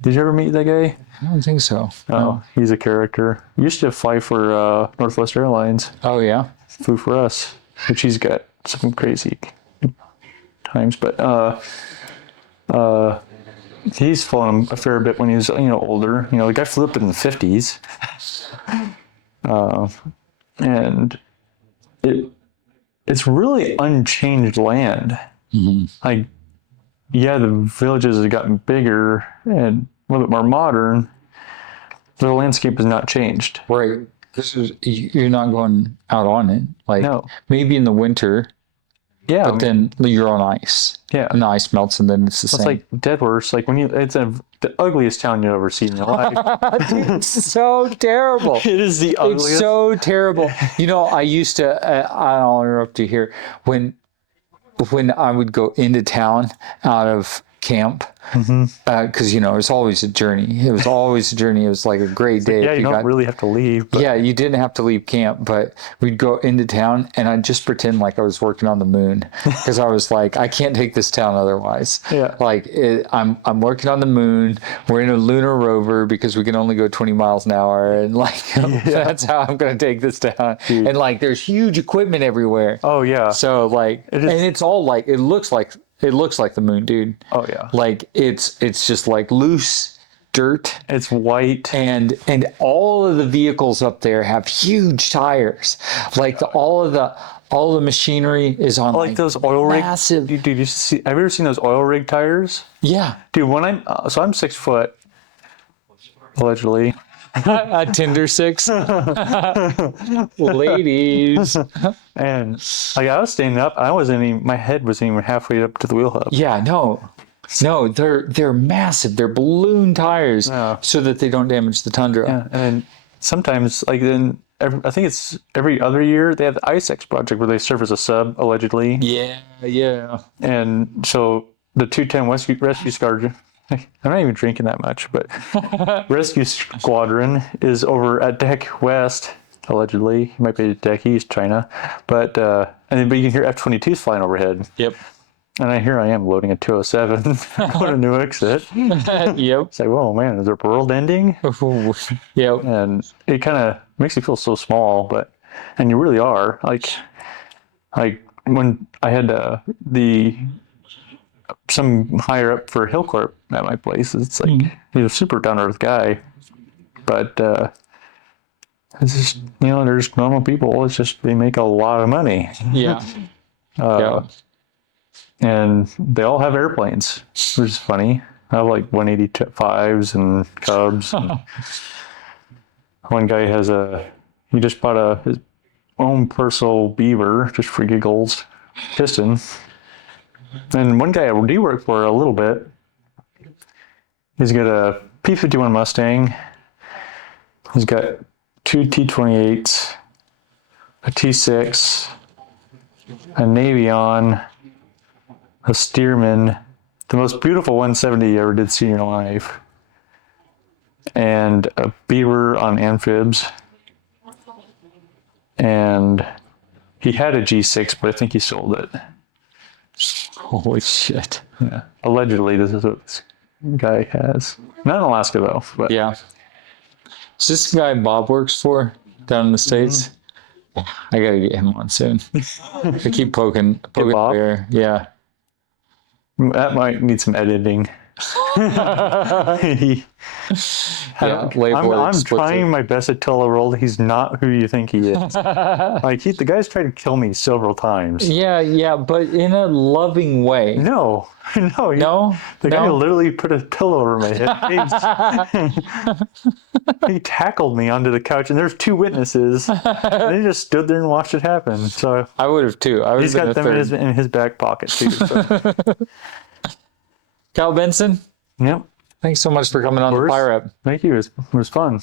Did you ever meet that guy? I don't think so. No, he's a character. He used to fly for Northwest Airlines. Oh, yeah? Flew for us, which he's got some crazy times, but he's flown a fair bit when he was older. The guy flew up in the 50s, and it's really unchanged land. Like, yeah, the villages have gotten bigger and a little bit more modern. The landscape has not changed. Right. You're not going out on it. Like, No. maybe in the winter. Yeah, But then you're on ice. Yeah. And the ice melts, and then it's the it's same. like dead horse. Like it's the ugliest town you've ever seen in your life. Dude, it's so terrible. It is the ugliest. It's so terrible. I used to, I'll interrupt you here. When I would go into town out of camp, because, it's always a journey. It was always a journey. It was like a great day. Yeah, if you don't really have to leave. But Yeah, you didn't have to leave camp, but we'd go into town, and I'd just pretend like I was working on the moon, because I was like, I can't take this town otherwise. Yeah. Like, I'm working on the moon. We're in a lunar rover because we can only go 20 miles an hour, and like that's how I'm going to take this town. Dude. And like, there's huge equipment everywhere. Oh yeah. So like, and it's all like, it looks like the moon, dude. Oh yeah. Like it's just like loose dirt. It's white. And all of the vehicles up there have huge tires. Like all the machinery is on Like those oil rig. massive. Dude, have you ever seen those oil rig tires? Yeah. Dude, when I'm 6 foot, allegedly. A Tinder 6. Ladies. And like I was standing up, my head wasn't even halfway up to the wheel hub. Yeah, no, they're massive. They're balloon tires so that they don't damage the tundra. Yeah, and then sometimes, like I think it's every other year, they have the ISEX project where they serve as a sub, allegedly. Yeah. And so the 210 Rescue Squadron, I'm not even drinking that much, but Rescue Squadron is over at Deck West, allegedly. He might be at Deck East, China. But you can hear F-22s flying overhead. Yep. And here I am loading a 207 going a new exit. Yep. It's like, whoa, man, is there a world ending? Yep. And it kind of makes you feel so small, and you really are. Like when I had some higher up for Hillcorp at my place, it's like he's a super down to earth guy, but it's just, you know, there's normal people. It's just they make a lot of money. Yeah. Yeah. And they all have airplanes, which is funny. I have like 185s and Cubs. One guy he just bought his own personal Beaver, just for giggles, piston. And one guy I do work for a little bit, he's got a P-51 Mustang. He's got 2 T-28s, a T-6, a Navion, a Stearman, the most beautiful 170 you ever did see in your life, and a Beaver on amphibs. And he had a G6, but I think he sold it. Holy shit. Yeah. Allegedly, this is what this guy has. Not in Alaska, though. But Yeah. Is this the guy Bob works for down in the States? I gotta get him on soon. I keep poking Bob? there. Yeah. that might need some editing. I'm trying my best to tell the world he's not who you think he is. Like the guy's tried to kill me several times. Yeah, but in a loving way. No. The guy literally put a pillow over my head. He tackled me onto the couch, and there's 2 witnesses. And they just stood there and watched it happen. So I would have too. he's got them in his back pocket too. So. Cal Benson, Yep. thanks so much for coming on the Fire Up. Thank you. It was fun.